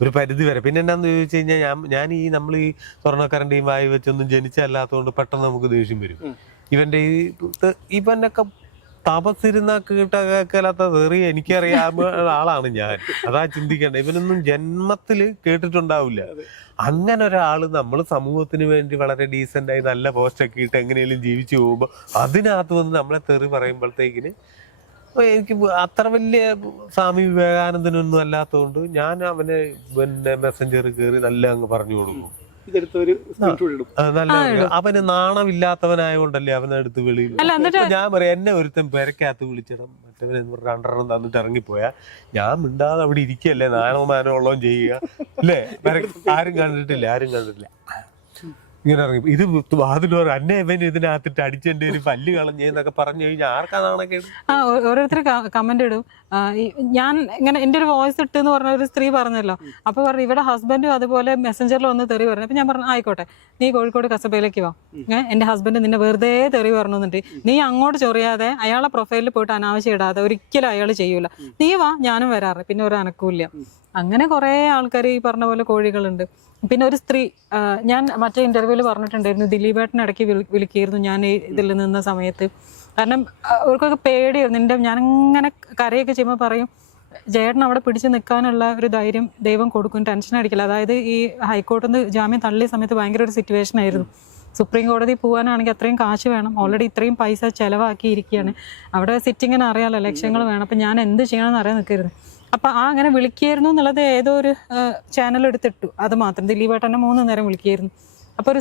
ഒരു പരിധി വരെ, പിന്നെ എന്നാന്ന് ചോദിച്ചു കഴിഞ്ഞാൽ ഞാൻ ഈ നമ്മൾ ഈ സ്വർണ്ണക്കരണ്ടിയും വായി വെച്ചൊന്നും ജനിച്ചല്ലാത്തതുകൊണ്ട് പെട്ടെന്ന് നമുക്ക് ദേഷ്യം വരും. ഇവനൊക്കെ തപസ്സിരുന്ന കേട്ടകേക്കലാത്ത തെറി എനിക്കറിയാവുന്ന ആളാണ് ഞാൻ. അതാ ചിന്തിക്കേണ്ടത്. ഇവനൊന്നും ജന്മത്തില് കേട്ടിട്ടുണ്ടാവില്ല. അങ്ങനെ ഒരാള് നമ്മൾ സമൂഹത്തിന് വേണ്ടി വളരെ ഡീസൻ്റായി നല്ല പോസ്റ്റൊക്കെ ഇട്ട് എങ്ങനെയും ജീവിച്ചു പോകുമ്പോൾ അതിനകത്ത് വന്ന് നമ്മളെ തെറി പറയുമ്പോഴത്തേക്കിന് എനിക്ക് അത്ര വലിയ സ്വാമി വിവേകാനന്ദനൊന്നും അല്ലാത്തതുകൊണ്ട് ഞാൻ അവനെ പിന്നെ മെസ്സഞ്ചർ കയറി നല്ല അങ്ങ് പറഞ്ഞു കൊടുക്കും. നല്ല അവന് നാണമില്ലാത്തവനായോണ്ടല്ലേ അവനെടുത്ത് വെളിയിൽ. ഞാൻ പറയാം, എന്നെ ഒരുത്തൻ പെരക്കകത്ത് വിളിച്ചിടം മറ്റവൻ രണ്ടെണ്ണം തന്നിട്ട് ഇറങ്ങിപ്പോയാ ഞാൻ മിണ്ടാതെ അവിടെ ഇരിക്കല്ലേ, നാണോ ഉള്ളതും ചെയ്യുക അല്ലേ. ആരും കണ്ടിട്ടില്ല ഇങ്ങനെ ഇറങ്ങി. ഇത് വാതിലോർ അന്നെ ഇവൻ ഇതിനകത്തിട്ട് അടിച്ചെന്റെ ഒരു പല്ല് കളഞ്ഞെന്നൊക്കെ പറഞ്ഞു കഴിഞ്ഞാൽ ആർക്കാണൊക്കെ. ഓരോരുത്തർ കമന്റ് ഇടും. ഞാൻ ഇങ്ങനെ എന്റെ ഒരു വോയിസ് ഇട്ട് എന്ന് പറഞ്ഞ ഒരു സ്ത്രീ പറഞ്ഞല്ലോ, അപ്പൊ പറഞ്ഞു ഇവിടെ ഹസ്ബൻഡും അതുപോലെ മെസ്സഞ്ചറിൽ ഒന്ന് തെറി പറഞ്ഞു. അപ്പൊ ഞാൻ പറഞ്ഞു ആയിക്കോട്ടെ, നീ കോഴിക്കോട് കസബയിലേക്ക് വാ, എന്റെ ഹസ്ബൻഡ് നിന്നെ വെറുതെ തെറി പറഞ്ഞു എന്നിട്ട് നീ അങ്ങോട്ട് ചൊറിയാതെ അയാളെ പ്രൊഫൈലിൽ പോയിട്ട് അനാവശ്യം ഇടാതെ ഒരിക്കലും അയാൾ ചെയ്യൂല, നീ വാ ഞാനും വരാറ്, പിന്നെ ഒരു അനക്കൂല്ല. അങ്ങനെ കുറെ ആൾക്കാർ ഈ പറഞ്ഞ പോലെ കോഴികളുണ്ട്. പിന്നെ ഒരു സ്ത്രീ, ഞാൻ മറ്റേ ഇന്റർവ്യൂവിൽ പറഞ്ഞിട്ടുണ്ടായിരുന്നു, ദിലീപേട്ടൻ ഇടയ്ക്ക് വിളിക്കായിരുന്നു ഞാൻ ഇതിൽ നിന്ന സമയത്ത്. കാരണം അവർക്കൊക്കെ പേടിയായിരുന്നു. ഞാനിങ്ങനെ കരയൊക്കെ ചെയ്യുമ്പോൾ പറയും, ജയേട്ടൻ അവിടെ പിടിച്ച് നിൽക്കാനുള്ള ഒരു ധൈര്യം ദൈവം കൊടുക്കും, ടെൻഷൻ അടിക്കില്ല. അതായത് ഈ ഹൈക്കോടതിയിൽ നിന്ന് ജാമ്യം തള്ളിയ സമയത്ത് ഭയങ്കര ഒരു സിറ്റുവേഷൻ ആയിരുന്നു. സുപ്രീം കോടതി പോകാനാണെങ്കിൽ അത്രയും കാശ് വേണം, ഓൾറെഡി ഇത്രയും പൈസ ചിലവാക്കിയിരിക്കുകയാണ്. അവിടെ സിറ്റിങ്ങിന് അറിയാമല്ലോ, ലക്ഷങ്ങൾ വേണം. അപ്പം ഞാൻ എന്ത് ചെയ്യണമെന്ന് അറിയാൻ നിൽക്കരുത്. അപ്പം അങ്ങനെ വിളിക്കായിരുന്നു എന്നുള്ളത് ഏതോ ഒരു ചാനൽ എടുത്തിട്ടു. അത് മാത്രം ദിലീപേട്ടനെ 3 നേരം വിളിക്കായിരുന്നു. അപ്പോൾ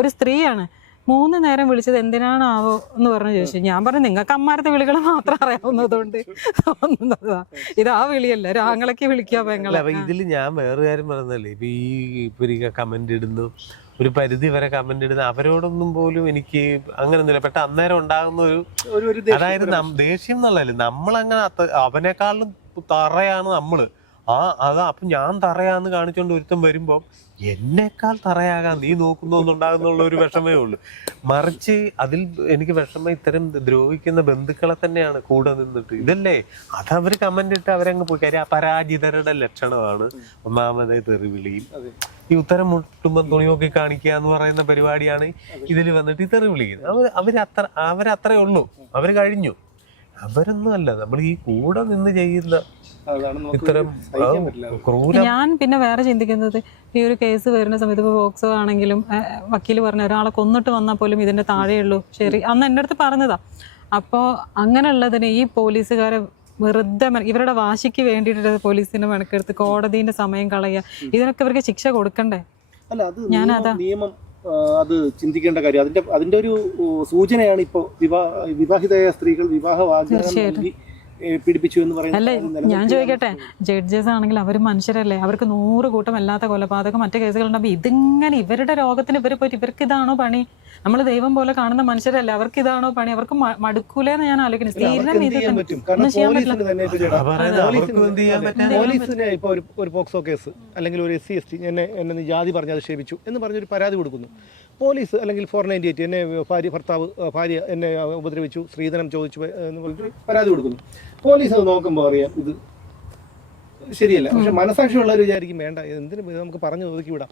ഒരു സ്ത്രീയാണ് 3 നേരം വിളിച്ചത് എന്തിനാണാവോ എന്ന് പറഞ്ഞു ചോദിച്ചു. ഞാൻ പറഞ്ഞു നിങ്ങൾക്ക് അമ്മാരത്തെ വിളികൾ മാത്രം അറിയാവുന്നതുകൊണ്ട് തോന്നുന്നതാ, ഇത് ആ വിളിയല്ല, രാങ്ങളൊക്കെ വിളിക്കാ പെങ്ങളെ. ഇതിൽ ഞാൻ വേറെ കാര്യം പറഞ്ഞല്ലേ, ഇപ്പൊ ഈ കമന്റ് ഇടുന്നു, ഒരു പരിധി വരെ കമന്റ് ഇടുന്ന അവരോടൊന്നും പോലും എനിക്ക് അങ്ങനെയൊന്നുമില്ല. പെട്ട അന്നേരം ഉണ്ടാകുന്ന ഒരു അതായത് ദേഷ്യം എന്നുള്ളതല്ലേ, നമ്മളങ്ങനെ അവനേക്കാളും തറയാണ് നമ്മള്. അതാ അപ്പൊ ഞാൻ തറയാന്ന് കാണിച്ചോണ്ട് ഒരുത്തം വരുമ്പോ എന്നേക്കാൾ തറയാകാൻ നീ നോക്കുന്നൊന്നുണ്ടാകുന്നുള്ള ഒരു വിഷമേ ഉള്ളൂ. മറിച്ച് അതിൽ എനിക്ക് വിഷമം ഇത്തരം ദ്രോഹിക്കുന്ന ബന്ധുക്കളെ തന്നെയാണ് കൂടെ നിന്നിട്ട്. ഇതല്ലേ അതവര് കമന്റ് ഇട്ട് അവരങ്ങ് പോയി. കാര്യം പരാജിതരുടെ ലക്ഷണമാണ് ഒന്നാമതേ തെറിവിളിയും. ഈ ഉത്തരം മുട്ടുമ്പം തുണി നോക്കി കാണിക്കുക എന്ന് പറയുന്ന പരിപാടിയാണ് ഇതിൽ വന്നിട്ട് ഈ തെറി വിളിക്കുന്നത്. അവരത്രേ ഉള്ളൂ, അവര് കഴിഞ്ഞു. അവരൊന്നും അല്ല, നമ്മൾ ഈ കൂടെ നിന്ന് ചെയ്യുന്ന ഇത്തരം ക്രൂര. ഞാൻ പിന്നെ വേറെ ചിന്തിക്കുന്നത്, ഈ ഒരു കേസ് വരുന്ന സമയത്ത് ഇപ്പോൾ പോക്സോ ആണെങ്കിലും വക്കീൽ പറഞ്ഞ ഒരാളെ കൊന്നിട്ട് വന്നാൽ പോലും ഇതിന്റെ താഴെയുള്ളൂ ശരി, അന്ന് എൻ്റെ അടുത്ത് പറഞ്ഞതാ. അപ്പോൾ അങ്ങനെയുള്ളതിന് ഈ പോലീസുകാരെ വെറുതെ ഇവരുടെ വാശിക്ക് വേണ്ടിയിട്ട് പോലീസിന്റെ മെനക്കെടുത്ത് കോടതിന്റെ സമയം കളയുക, ഇതിനൊക്കെ ഇവർക്ക് ശിക്ഷ കൊടുക്കണ്ടേ? ഞാനതാ നിയമം അത് ചിന്തിക്കേണ്ട കാര്യം. അതിന്റെ ഒരു സൂചനയാണ് ഇപ്പോൾ വിവാഹിതയായ സ്ത്രീകൾ വിവാഹ വാഗ്ദാനം നൽകി പീഡിപ്പിച്ചു എന്ന് പറയുന്നത്. അല്ലേ, ഞാൻ ചോദിക്കട്ടെ, ജഡ്ജസ് ആണെങ്കിൽ അവർ മനുഷ്യരല്ലേ, അവർക്ക് 100 കൂട്ടം അല്ലാത്ത കൊലപാതകം മറ്റു കേസുകളുണ്ടാകുമ്പോൾ ഇതിങ്ങനെ ഇവരുടെ രോഗത്തിന് ഇവർ പോയിട്ട് ഇവർക്ക് ഇതാണോ പണി? നമ്മൾ ദൈവം പോലെ കാണുന്ന മനുഷ്യരല്ലേ, അവർക്ക് ഇതാണോ പണി? അവർക്ക് മടുക്കൂലെന്ന് ഞാൻ ആലോചിക്കുന്നത്. പോലീസിന് ഇപ്പൊ ഒരു പോക്സോ കേസ് അല്ലെങ്കിൽ ഒരു SC/ST എന്നെ ജാതി പറഞ്ഞ് അധിക്ഷേപിച്ചു എന്ന് പറഞ്ഞൊരു പരാതി കൊടുക്കുന്നു. പോലീസ് അല്ലെങ്കിൽ 498 എന്നെ ഭാര്യ എന്നെ ഉപദ്രവിച്ചു, സ്ത്രീധനം ചോദിച്ചു എന്ന് പറഞ്ഞിട്ട് പരാതി കൊടുക്കുന്നു. പോലീസ് അത് നോക്കുമ്പോൾ അറിയാം ഇത് ശരിയല്ല. പക്ഷെ മനസാക്ഷിയുള്ളവർ വിചാരിക്കും വേണ്ട, എന്തിനു നമുക്ക് പറഞ്ഞു ഒതുക്കി വിടാം.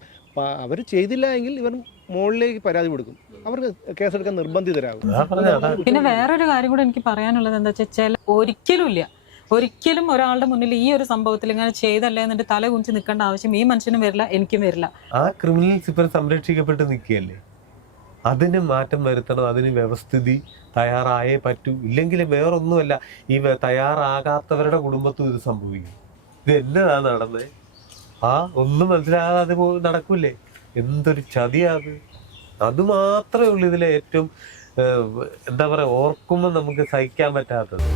അവർ ചെയ്തില്ല എങ്കിൽ ഇവർ മുകളിലേക്ക് പരാതി കൊടുക്കും, അവർക്ക് കേസെടുക്കാൻ നിർബന്ധിതരാകും. പിന്നെ വേറൊരു കാര്യം കൂടെ എനിക്ക് പറയാനുള്ളത് എന്താ വെച്ചാൽ, ഒരിക്കലും ഒരാളുടെ മുന്നിൽ ഈ ഒരു സംഭവത്തിൽ ഇങ്ങനെ ചെയ്തല്ലേ എന്നിട്ട് തല കുഞ്ചി നിൽക്കേണ്ട ആവശ്യം ഈ മനുഷ്യനും വരില്ല, എനിക്കും വരില്ല. ആ ക്രിമിനൽസ് ഇപ്പം സംരക്ഷിക്കപ്പെട്ട് നിൽക്കുകയല്ലേ, അതിന് മാറ്റം വരുത്തണം. അതിന് വ്യവസ്ഥിതി തയ്യാറായേ പറ്റൂ. ഇല്ലെങ്കിൽ വേറൊന്നുമല്ല, ഈ തയ്യാറാകാത്തവരുടെ കുടുംബത്തും ഇത് സംഭവിക്കും. ഇത് എന്നതാ നടന്നത്? ഒന്നും മനസ്സിലാകാതെ അത് നടക്കൂലേ? എന്തൊരു ചതിയാത്. അത് മാത്രമേ ഉള്ളൂ ഇതിലെ ഏറ്റവും എന്താ പറയുക, ഓർക്കുമ്പോൾ നമുക്ക് സഹിക്കാൻ പറ്റാത്തത്.